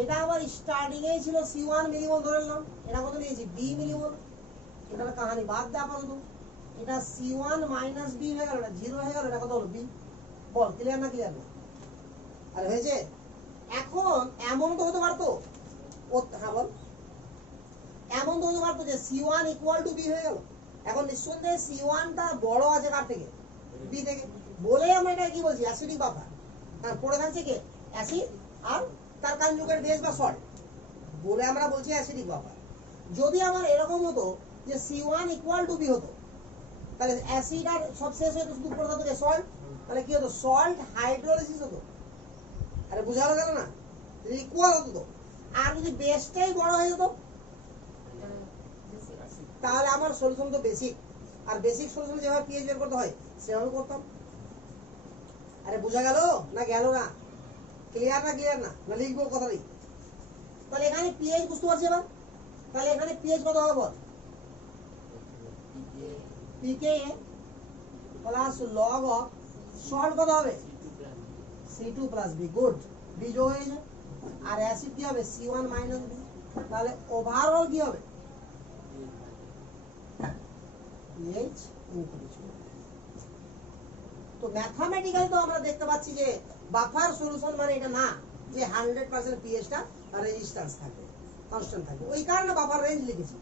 এটা আবার স্টার্টিং এ ছিল C1 মিলিমোল ধরে নিলাম, এটা কত নিয়েছি? B millimole. এটার কাহিনী বাদ দে আপাতত, এটা C1 মাইনাস B হয়ে গেল, এটা 0 হয়ে গেল, এটা কত হলো? B। বল ক্লিয়ার না ক্লিয়ার না? আর হয়েছে? এখন এমন তো হতে পারতো, হ্যাঁ বল, এমন তো হতে পারতো যে C1 ইকুয়াল টু B হয়ে গেল। এখন নিঃসন্দেহে C1 টা বড় আছে কার থেকে? B থেকে, বলে আমরা এটা কি বলছি? Acidic buffer. হ্যাঁ, পড়ে থাকছে কি? অ্যাসিড আর তার কনজুগেট বেস বা সল্ট, বলে আমরা বলছি অ্যাসিডিক বাফার। যদি আমার এরকম হতো যে C1 ইকুয়াল টু B হতো, তাহলে অ্যাসিড আর সব শেষ হতো, শুধু পড়ে থাকতো সল্ট, তাহলে কি হতো? সল্ট হাইড্রোলাইসিস হতো। আরে বুঝা গেল না? যদি ইকুয়াল হতো তো, আর যদি বেসটাই বড় হয়ে যেত, তাহলে আমার সলিউশন তো বেসিক, আর বেসিক সলিউশন যেভাবে পিএইচ বের করতে হয় সেভাবে করতাম। আরে বুঝা গেল না গেল না? ক্লিয়ার না ক্লিয়ার না? না লিখবো কথাটাই? তাহলে এখানে পিএইচ বুঝতে পারছি এবার? তাহলে এখানে পিএইচ কত হবে বল? পিকে প্লাস লগ অফ সল্ট কত হবে? C2 plus B। Good, B যোগ হয়ে যায়। আর অ্যাসিড কি হবে? C1 minus B। তাহলে ওভারঅল কি হবে? pH increase. তো ম্যাথমেটিক্যালি তো আমরা দেখতে পাচ্ছি যে বাফার সলিউশন মানে এটা না যে 100% পিএইচটা রেজিস্ট্যান্স থাকবে, কনস্ট্যান্ট থাকবে। ওই কারণে বাফার রেঞ্জ লিখেছি।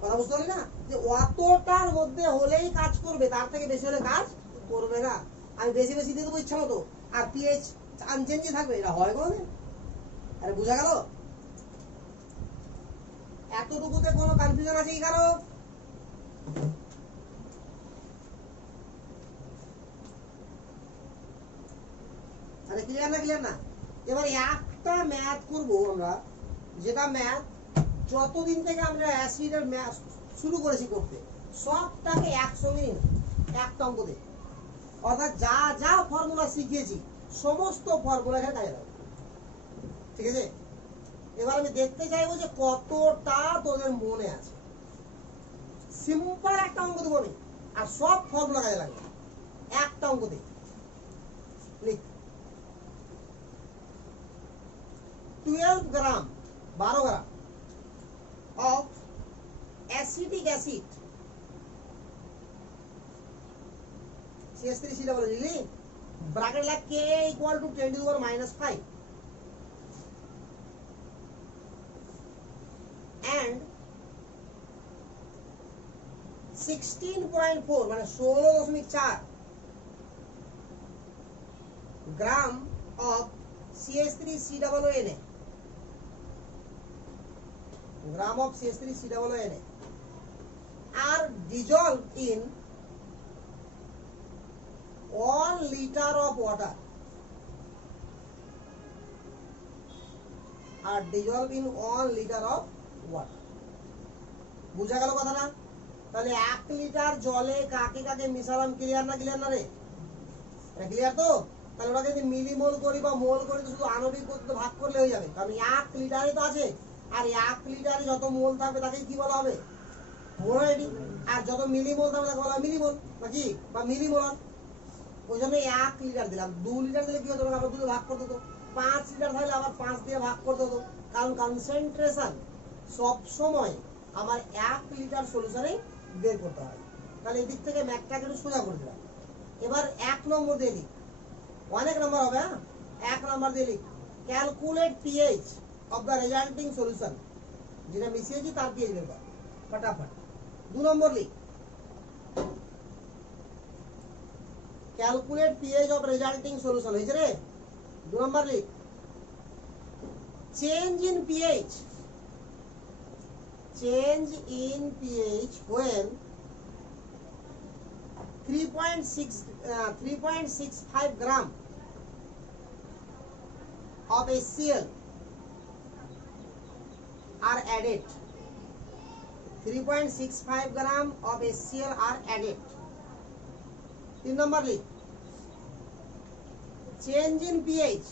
কথা বুঝতে পারলি না, যে অতটার মধ্যে হলেই কাজ করবে, তার থেকে বেশি হলে কাজ করবে না। আমি বেশি বেশি দিয়ে দেবো ইচ্ছা মতো, আর পিএইচ আনচেঞ্জই থাকবে, এটা হয় কোনোদিন? আরে বোঝা গেল? এতটুকুতে কোনো কনফিউশন আছে কি কারো? আরে ক্লিয়ার না? ক্লিয়ার না? এবার একটা ম্যাথ করব আমরা, যেটা ম্যাথ যতদিন থেকে আমরা অ্যাসিডের ম্যাথ শুরু করেছি করতে, সবটাকে একসঙ্গে নিন, একটা অঙ্ক দিয়ে। অর্থাৎ যা যা ফর্মুলা শিখিয়েছি সমস্ত ফর্মুলা এখানে কাজে লাগবে। ঠিক আছে? এবার আমি দেখতে চাইবো যে কতটা তোদের মনে আছে। সিম্পল একটা অঙ্ক দেবো আমি, আর সব ফর্মুলা কাজে লাগবে একটা অঙ্ক দিয়ে। লিখ 12 gram 12 gram of acetic acid CH3 COO লিখলি, ব্র্যাকেট লাগ K equal to 10 to the power minus 5 and 16.4 মানে 16.4 গ্রাম of CH3 COO gram of CH3 COO are dissolved in 1 liter of water, are dissolved in 1 liter of water. বুঝা গেল কথা না? তাহলে 1 litre জলে কাকে কাকে মিশালাম, ক্লিয়ার না? ক্লিয়ার না রে? এটা ক্লিয়ার তো? তাহলে ওটাকে যদি মিলিমোল করি বা মোল করি তো শুধু আণবিক পদ্ধতিতে ভাগ করলে হয়ে যাবে, কারণ 1 লিটারই তো আছে, আর 1 লিটারে যত মোল থাকবে তাকে কি বলা হবে? মোলারিটি। আর যত মিলিমোল থাকবে তাকে বলা হবে মিলিমোল, নাকি? বা মিলিমোলার। ওই জন্য 1 লিটার দিলাম। 2 লিটার দিলে কি হতো? আবার 2 ভাগ করতে হতো। 5 লিটার থাকলে আবার 5 দিয়ে ভাগ করতে হতো, কারণ কনসেন্ট্রেশন সব সময় আমার 1 লিটার সলিউশনে বের করতে হয়। তাহলে এই দিক থেকে ম্যাথটাকে একটু সোজা করে দিলাম। এবার 1 নম্বর দিয়ে লিখ, অনেক নম্বর হবে। হ্যাঁ, 1 নম্বর দিয়ে লিখ calculate pH of the resulting solution, যেটা মিশিয়েছি তার পিএইচ বের কর ফটাফট। 2 নম্বর লিখ calculate pH of resulting solution, হয়েছে রে? 2 নম্বর লিখ change in pH, change in pH when 3.65 gram of HCl are added. 3.65 gram of HCl are added. 3 number লিখ চেঞ্জ ইন পিএইচ,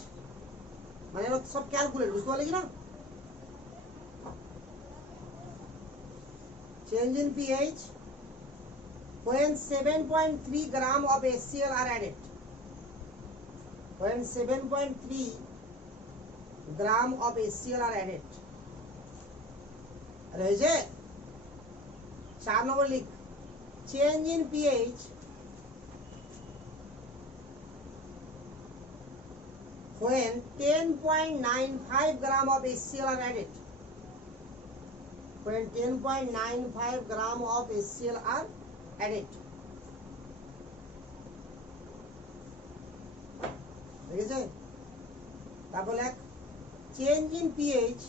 মানে সব ক্যালকুলেট, বুঝতে পারলি না? Change in pH when 7.3 gram of HCl are added. When 7.3 gram of HCl are added. রয়েছে? 4 নম্বর লিখ change in pH when 10.95 gram of HCl are added. When 10.95 gram of HCl are added. দেখেছে? তারপর লেখ change in pH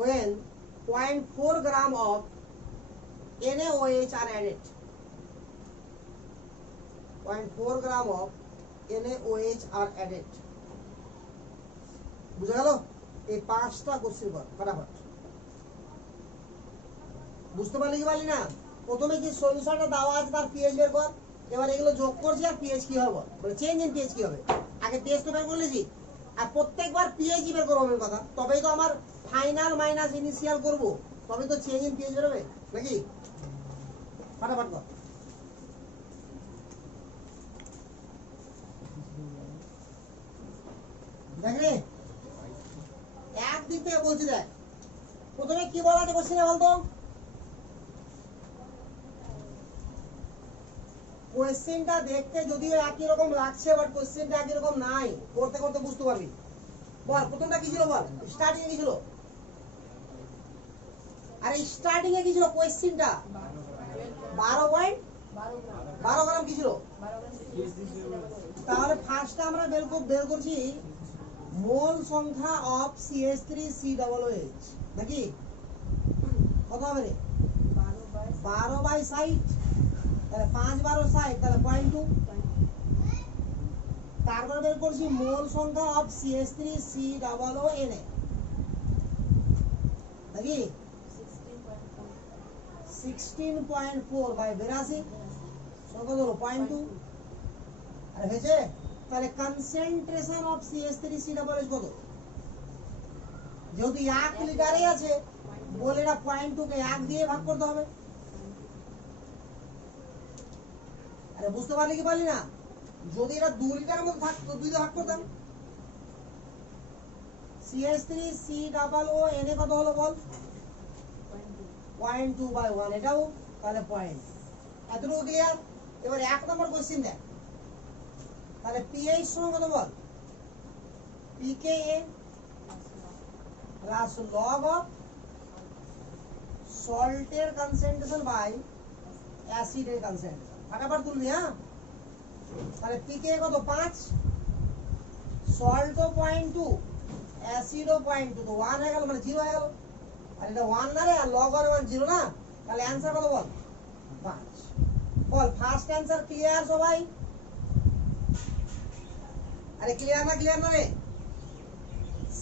when 0.4 gram of NaOH are added. 0.4 gram of NaOH are added. বুঝা গেল? এই 5টা question কর ফটাফট। বুঝতে পারলি কি পারলি না? প্রথমে কি সলিউশনটা দেওয়া আছে তার পিএইচ বের কর, এবার এগুলো যোগ করছি আর পিএইচ কি হবে, মানে চেঞ্জ ইন পিএইচ কি হবে। আগে পিএইচ তো বের করলেছি, আর প্রত্যেকবার পিএইচ বের করবো আমার কথা, তবেই তো আমার ফাইনাল মাইনাস ইনিশিয়াল করব, তবেই তো চেঞ্জ ইন পিএইচ বেরোবে, নাকি? ফটাফট কর। দেখ রে, একদিক থেকে বলছি, দেখ প্রথমে কি বলা আছে কোশ্চেনে বলতো? কোশ্চেনটা দেখতে যদিও একই রকম লাগছে বাট কোশ্চেনটা একই রকম নাই, করতে করতে বুঝতে পারবি। বল প্রথমটা কি ছিল, বল স্টার্টিং এ কি ছিল? আরে স্টার্টিং এ কি ছিল কোশ্চেনটা? 12 গ্রাম কি ছিল? তাহলে ফার্স্টে আমরা বের করছি মোল সংখ্যা অফ CH3COOH নাকি? কত হবে রে? 12/60, তাহলে 5/12 60, তাহলে 0.2। তারপর বের করছি মোল সংখ্যা অফ CH3COONA নাকি? 16.4/82 কত হলো? 0.2। আর হয়েছে? তাহলে কনসেন্ট্রেশন অফ CH3COOH কত? যেহেতু 1 লিটারে আছে বলে এটা 0.2 কে 1 দিয়ে ভাগ করতে হবে। আরে বুঝতে পারলি কি পারলি না? যদি এটা 2 লিটারের মধ্যে থাকতো 2 দিয়ে ভাগ করতাম। CH3COONA কত হলো বল? 0.2/1, এটাও তাহলে 0.2। এতটুকু ক্লিয়ার? এবার 1 নম্বর কোশ্চেন দেখ, তাহলে pH সমান কত বল? pKa প্লাস লগ অফ সল্টের কনসেন্ট্রেশন বাই অ্যাসিডের কনসেন্ট্রেশন। ফাটাফাট তুলবি, হ্যাঁ? তাহলে pKa কত? 5, সল্টও 0.2, অ্যাসিডও 0.2, তো 1 হয়ে গেল, মানে 0 হয়ে গেল। আর এটা 1 না রে, আর লগ 1 0 না, তাহলে অ্যান্সার কত বল? 5। বল ফার্স্ট অ্যান্সার ক্লিয়ার সবাই? আরে ক্লিয়ার না, ক্লিয়ার না রে?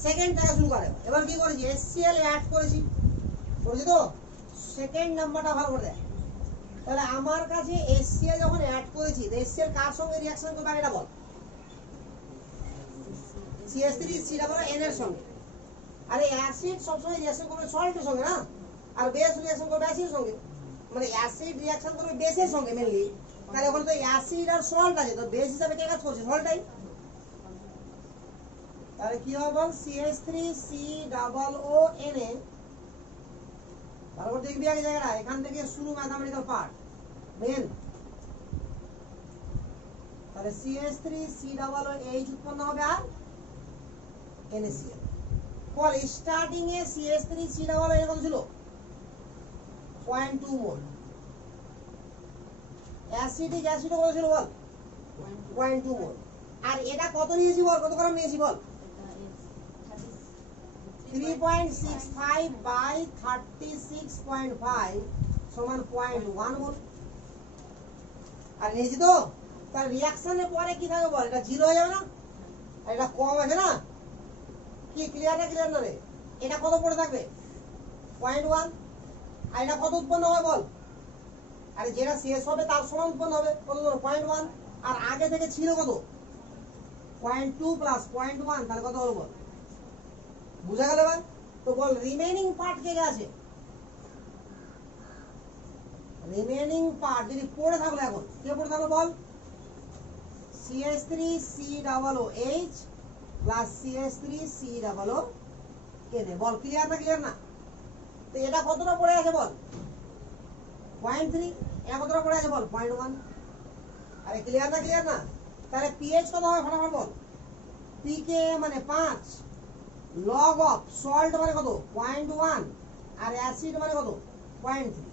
সেকেন্ড থেকে শুরু করে। এবার কি করেছি? HCl অ্যাড করেছি তো? সেকেন্ড নাম্বারটা ভালো করে দেখ। তাহলে আমার কাছে HCl যখন অ্যাড করেছি, HCl কার সঙ্গে রিঅ্যাকশন করবে এটা বল? CH3COON এর সঙ্গে। আরে অ্যাসিড সবসময় রিঅ্যাকশন করবে সল্টের সঙ্গে না, আর বেস রিঅ্যাকশন করবে অ্যাসিডের সঙ্গে। মানে অ্যাসিড রিঅ্যাকশন করবে বেসের সঙ্গে মেইনলি। তাহলে ওখানে তো অ্যাসিড আর সল্ট আছে, তো বেস হিসাবে কে কাজ করছে? সল্টটাই। তাহলে কি হবে বল? CH3COONA, তারপর দেখবি আগে জায়গাটা, এখান থেকে শুরু ম্যাথমেটিক্যাল পার্ট মেন। তাহলে CH3COOH উৎপন্ন হবে আর NaCl। বল স্টার্টিং এ CH3COOH কত ছিল? 0.2 মোল। অ্যাসিডিক অ্যাসিড কত ছিল বল? 0.2 মোল। আর এটা কত নিয়েছি বল? কত গ্রাম নিয়েছি বল? 3.65/36.5 সমান 0.1 মোল। আর নিয়েছি তো? তার রিঅ্যাকশনের পরে কি থাকবে বল? এটা 0 হয়ে যাবে না? আর এটা কম আছে না? কি ক্লিয়ার না, ক্লিয়ার না রে? এটা কত পড়ে থাকবে? 0.1। আর এটা কত উৎপন্ন হবে বল? আরে যেটা শেষ হবে তার সমান উৎপন্ন হবে, কত ধরো? 0.1। আর আগে থেকে ছিল কত? 0.2 প্লাস 0.1, তাহলে কত হলো বল? বুঝা গেল এবার? তো বল রিমেইনিং পার্ট কে আছে? রিমেইনিং পার্ট যদি পড়ে থাকলো, এখন কে পড়ে থাকলো বল? CH3COOH plus CH3COONA। বল ক্লিয়ার না, ক্লিয়ার না? তো এটা কতটা পড়ে আছে বল? 0.3। এটা কতটা পড়ে আছে বল? 0.1। আরে ক্লিয়ার না, ক্লিয়ার না? তাহলে pH কত হবে ফটাফট বল? pKa মানে 5, লগ অফ সল্ট মানে কত? 0.1, আর অ্যাসিড মানে কত? 0.3।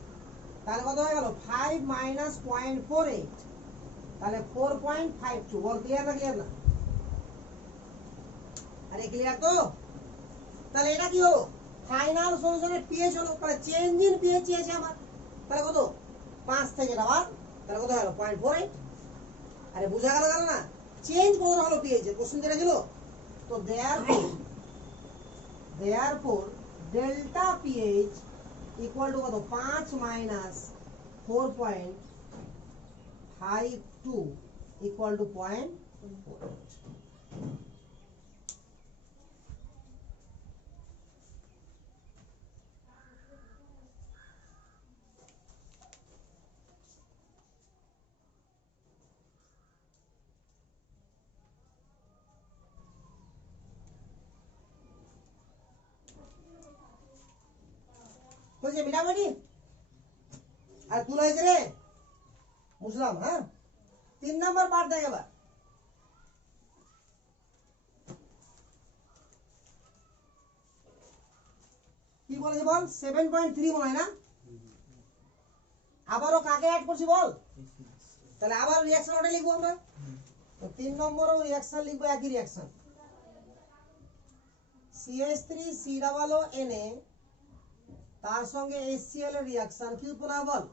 তাহলে কত হয়ে গেল? 5 মাইনাস 0.48, তাহলে 4.52। বল ক্লিয়ার না, ক্লিয়ার না? আরে ক্লিয়ার তো? তাহলে এটা কি হলো? ফাইনাল সলিউশনের pH হলো, তাহলে চেঞ্জ ইন pH চেয়েছে আমার, তাহলে কত? 5 থেকে এটা বাদ, তাহলে কত হলো? 0.48। আরে বুঝা গেল, গেল না? চেঞ্জ কত হলো pH এর? কোশ্চেন যেটা ছিল তো therefore delta pH equal to কত? 5 minus 4.52 equal to 0.48। হয়েছে মিটামুটি? আর তুলা হয়েছে রে? বুঝলাম, হ্যাঁ। 3 নম্বর পার্ট দেখ এবার কি বলেছে বল 7.3 মনে হয় না আবারও কাকে অ্যাড করছি বল তাহলে আবার রিঅ্যাকশন অর্ডার লিখবো আমরা তো 3 নম্বরও রিঅ্যাকশন লিখবো একই রিঅ্যাকশন CH3 COO Na তার সঙ্গে HCl এর রিঅ্যাকশন কি উৎপন্ন হবে বল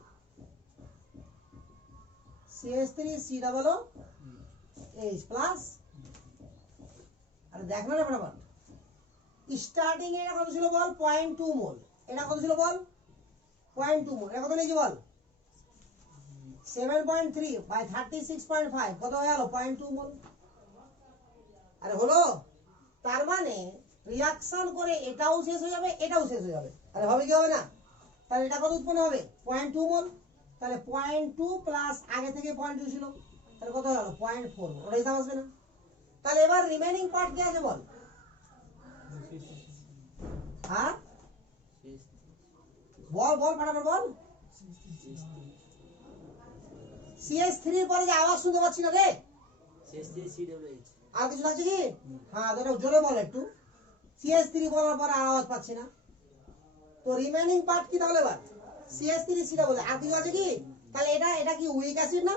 CH3 COO H প্লাস আরে দেখ না রে বরাবর স্টার্টিং এ এটা কত ছিল বল 0.2 মোল এটা কত ছিল বল 0.2 মোল এটা কত লিখি বল 7.3 বাই 36.5 কত হয়ে গেল 0.2 মোল আরে হলো তার মানে রিঅ্যাকশন করে এটাও শেষ হয়ে যাবে এটাও শেষ হয়ে যাবে আরে হবে কি হবে না তাহলে এটা কত উৎপন্ন হবে 0.2 মোল তাহলে 0.2 প্লাস আগে থেকে 0.2 ছিল তাহলে কত হলো 0.4 মোল ওটা হিসাব আসবে না তাহলে এবার রিমেইনিং পার্ট কি আছে বল হ্যাঁ বল বল ফটাফট বল CH3 এর পরে যে আওয়াজ শুনতে পাচ্ছি না রে CH3 COOH আর কিছু আছে কি হ্যাঁ তোরা জোরে বল একটু CH3 বলার পরে আর আওয়াজ পাচ্ছি না তো রিমেইনিং পার্ট কি তাহলে এবার CH3 COOH আর কিছু আছে কি তাহলে এটা কি উইক অ্যাসিড না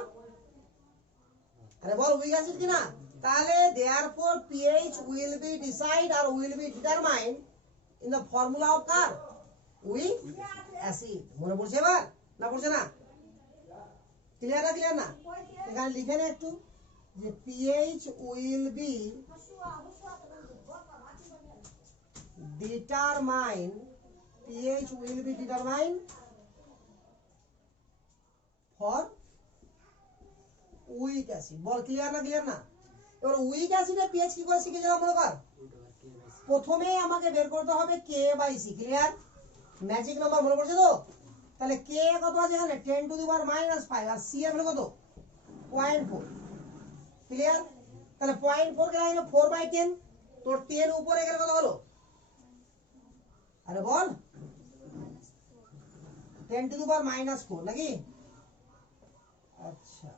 আরে বল উইক অ্যাসিড কি না তাহলে therefore pH will be decide or will be determined in the formula of car week acid মনে পড়ছে এবার না পড়ছে না ক্লিয়ার না এখানে লিখে নে একটু যে pH will be determined pH will be determined for weak acid ball clear না এবার উইক অ্যাসিডের pH কি করে শিখে গেলাম মনে কর প্রথমে আমাকে বের করতে হবে K/C ক্লিয়ার ম্যাজিক নাম্বার মনে পড়ছে তো তাহলে K কত আছে এখানে 10 টু দি পাওয়ার -5 আর C এর ভ্যালু কত 0.4 ক্লিয়ার তাহলে 0.4 কে লাগাবো 4/10 তো 10 উপরে গেলে কত হলো আরে বল 10 টু দি পাওয়ার -4 নাকি আচ্ছা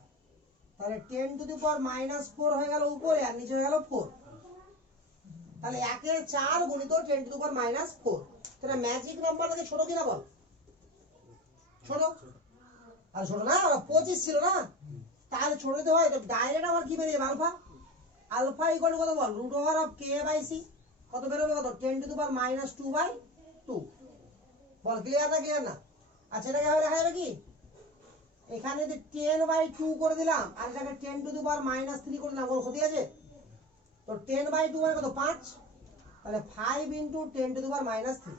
তাহলে 10 টু দি পাওয়ার -4 হয়ে গেল উপরে আর নিচে হয়ে গেল 4 তাহলে 1 এর 4 গুণিত 10 টু দি পাওয়ার -4 তাহলে ম্যাজিক নাম্বারটাকে ছোট কিনা বল ছোট আর ছোট না 25 ছিল না তাহলে ছোট দিতে হয় তো ডাইরেক্ট আমার কি বেরিয়ে আলফা আলফা ইকুয়াল টু কত বল √K/C কত বেরোবে কত 10 to the power -2/2 ball clear না আচ্ছা এটা কিভাবে লেখা যাবে কি এখানে যদি 10/2 করে দিলাম আর এটাকে 10 টু দি পাওয়ার -3 করে দিলাম কোনো ক্ষতি আছে তো 10/2 মানে কত 5 তাহলে 5 * 10 টু দি পাওয়ার -3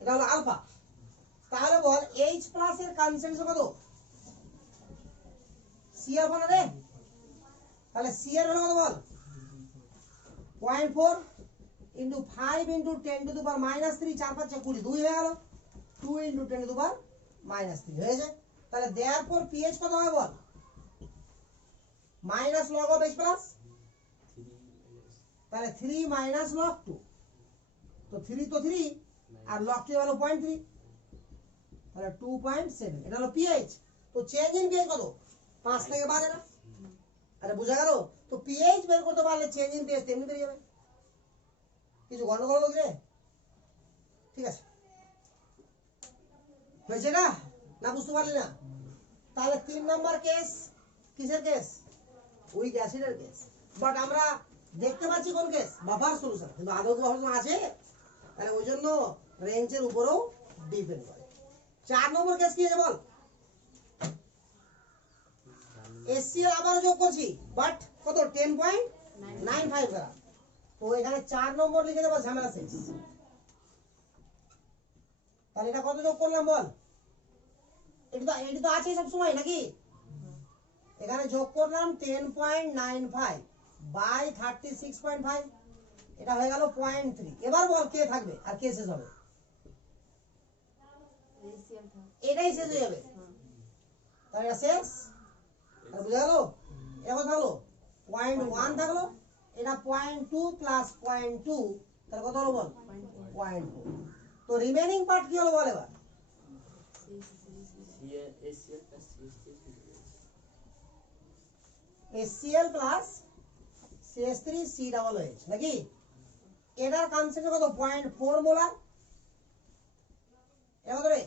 এটা হলো আলফা তাহলে বল H প্লাস এর কনসেন্ট্রেশন কত C এর বল রে তাহলে C এর ভ্যালু কত বল 0.4 * 5 * 10 টু দি পাওয়ার -3 4 5 20 2 হয়ে গেল 2 * 10 টু দি পাওয়ার -3 হয়েছে তাহলে therefore pH কত হবে বল -log of H প্লাস তাহলে 3 - log 2 তো 3 তো 3 আর log 2 হলো 0.3 তাহলে 2.7 এটা হলো pH তো চেঞ্জ ইন pH কত 5 থেকে বাড়ে না আরে বুঝা গেল তো pH বের করতে পারলে চেঞ্জ ইন pH তেমনি বেরিয়ে যাবে কিছু গন্ডগোল হলো কি রে ঠিক আছে হয়েছে না না বুঝতে পারলি না তাহলে 3 নাম্বার কেস কিসের কেস উইক অ্যাসিডের কেস বাট আমরা দেখতে পাচ্ছি কোন কেস বাফার সলিউশন কিন্তু আদৌ কি বাফার সলিউশন আছে তাহলে ওই জন্য রেঞ্জের উপরেও ডিপেন্ড করে 4 নম্বর কেস কি আছে বল HCl আবারও যোগ করছি বাট কত 10.95 গ্রাম তো এখানে 4 নম্বর লিখে দেবো ঝামেলা শেষ তাহলে এটা কত যোগ করলাম বল এটা তো আছে সব সময় নাকি এখানে যোগ করলাম 10.95 বাই 36.5 এটা হয়ে গেল 0.3 এবার বল কে থাকবে আর কে শেষ হবে এটাই শেষ হয়ে যাবে তাহলে এটা শেষ আর বুঝা গেল এটা কত থাকলো 0.1 থাকলো এটা 0.2 প্লাস 0.2 তাহলে কত হলো বল 0.4 তো রিমেইনিং পার্ট কি হলো বল এবার HCl plus CH3 HCl plus CH3 COOH নাকি? এটার কনসেন্ট্রেশন কত? 0.4 মোলার। এটা কত রে?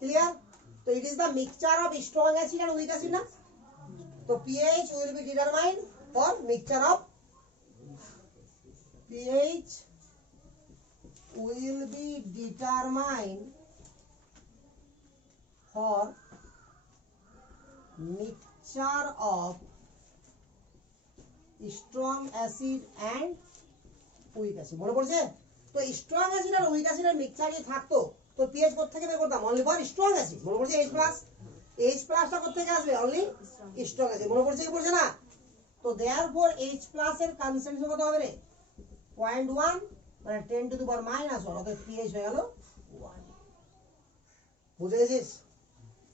ক্লিয়ার? তো it is the mixture of strong acid and weak acid না? তো pH will be determined for mixture of pH will be determined for mixture of strong acid and weak acid মনে পড়ছে? তো strong acid আর week অ্যাসিডের mixture যদি থাকতো তো pH কোথা থেকে বের করতাম? অনলি ফর স্ট্রং অ্যাসিড মনে পড়ছে? H প্লাস টা কোথা থেকে আসবে? অনলি স্ট্রং অ্যাসিড মনে পড়ছে কি পড়ছে না? তো দেয়ারফর H প্লাস এর কনসেন্ট্রেশন কত হবে রে? 0.1 মানে 10 টু দি পাওয়ার -1 অর্থাৎ pH হয়ে গেল 1। বুঝে গেছিস?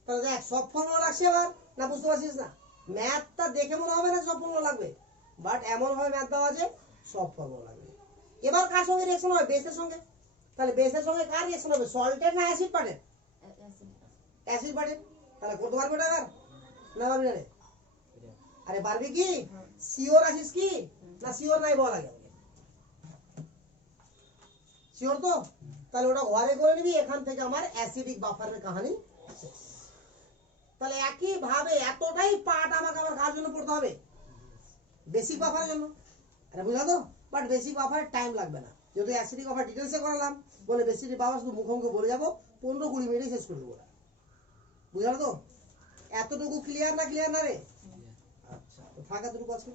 তাহলে দেখ সব ফর্মুলা লাগছে এবার না? বুঝতে পারছিস না? ম্যাথটা দেখে মনে হবে না সব ফর্মুলা লাগবে, বাট এমন ভাবে ম্যাথ দেওয়া আছে সব ফর্মুলা লাগবে। এবার কার সঙ্গে রিঅ্যাকশন হবে? বেসের সঙ্গে। তাহলে বেসের সঙ্গে কার রিঅ্যাকশন হবে? সল্টের না অ্যাসিড পার্টের? অ্যাসিড পার্টের। তাহলে করতে পারবে না এবার? না পারবি না রে? আরে পারবি কি? শিওর আছিস কি না? শিওর নাই বল আগে। শিওর তো? তাহলে ওটা ঘরে করে নিবি। এখান থেকে আমার অ্যাসিডিক বাফারের কাহিনী শেষ। তাহলে একই ভাবে এতটাই পার্ট আমাকে আবার কার জন্য পড়তে হবে? বেসিক বাফারের জন্য। আরে বুঝলা তো? বাট বেসিক বাফারের টাইম লাগবে না, যেহেতু অ্যাসিডিক বাফার ডিটেলসে করালাম বলে বেসিক বাফার শুধু মুখোমুখি বলে যাবো, 15-20 মিনিটে শেষ করে দেবো। বুঝলা তো? এতটুকু ক্লিয়ার না? ক্লিয়ার না রে? আচ্ছা, তো থাকা এতটুকু আছে।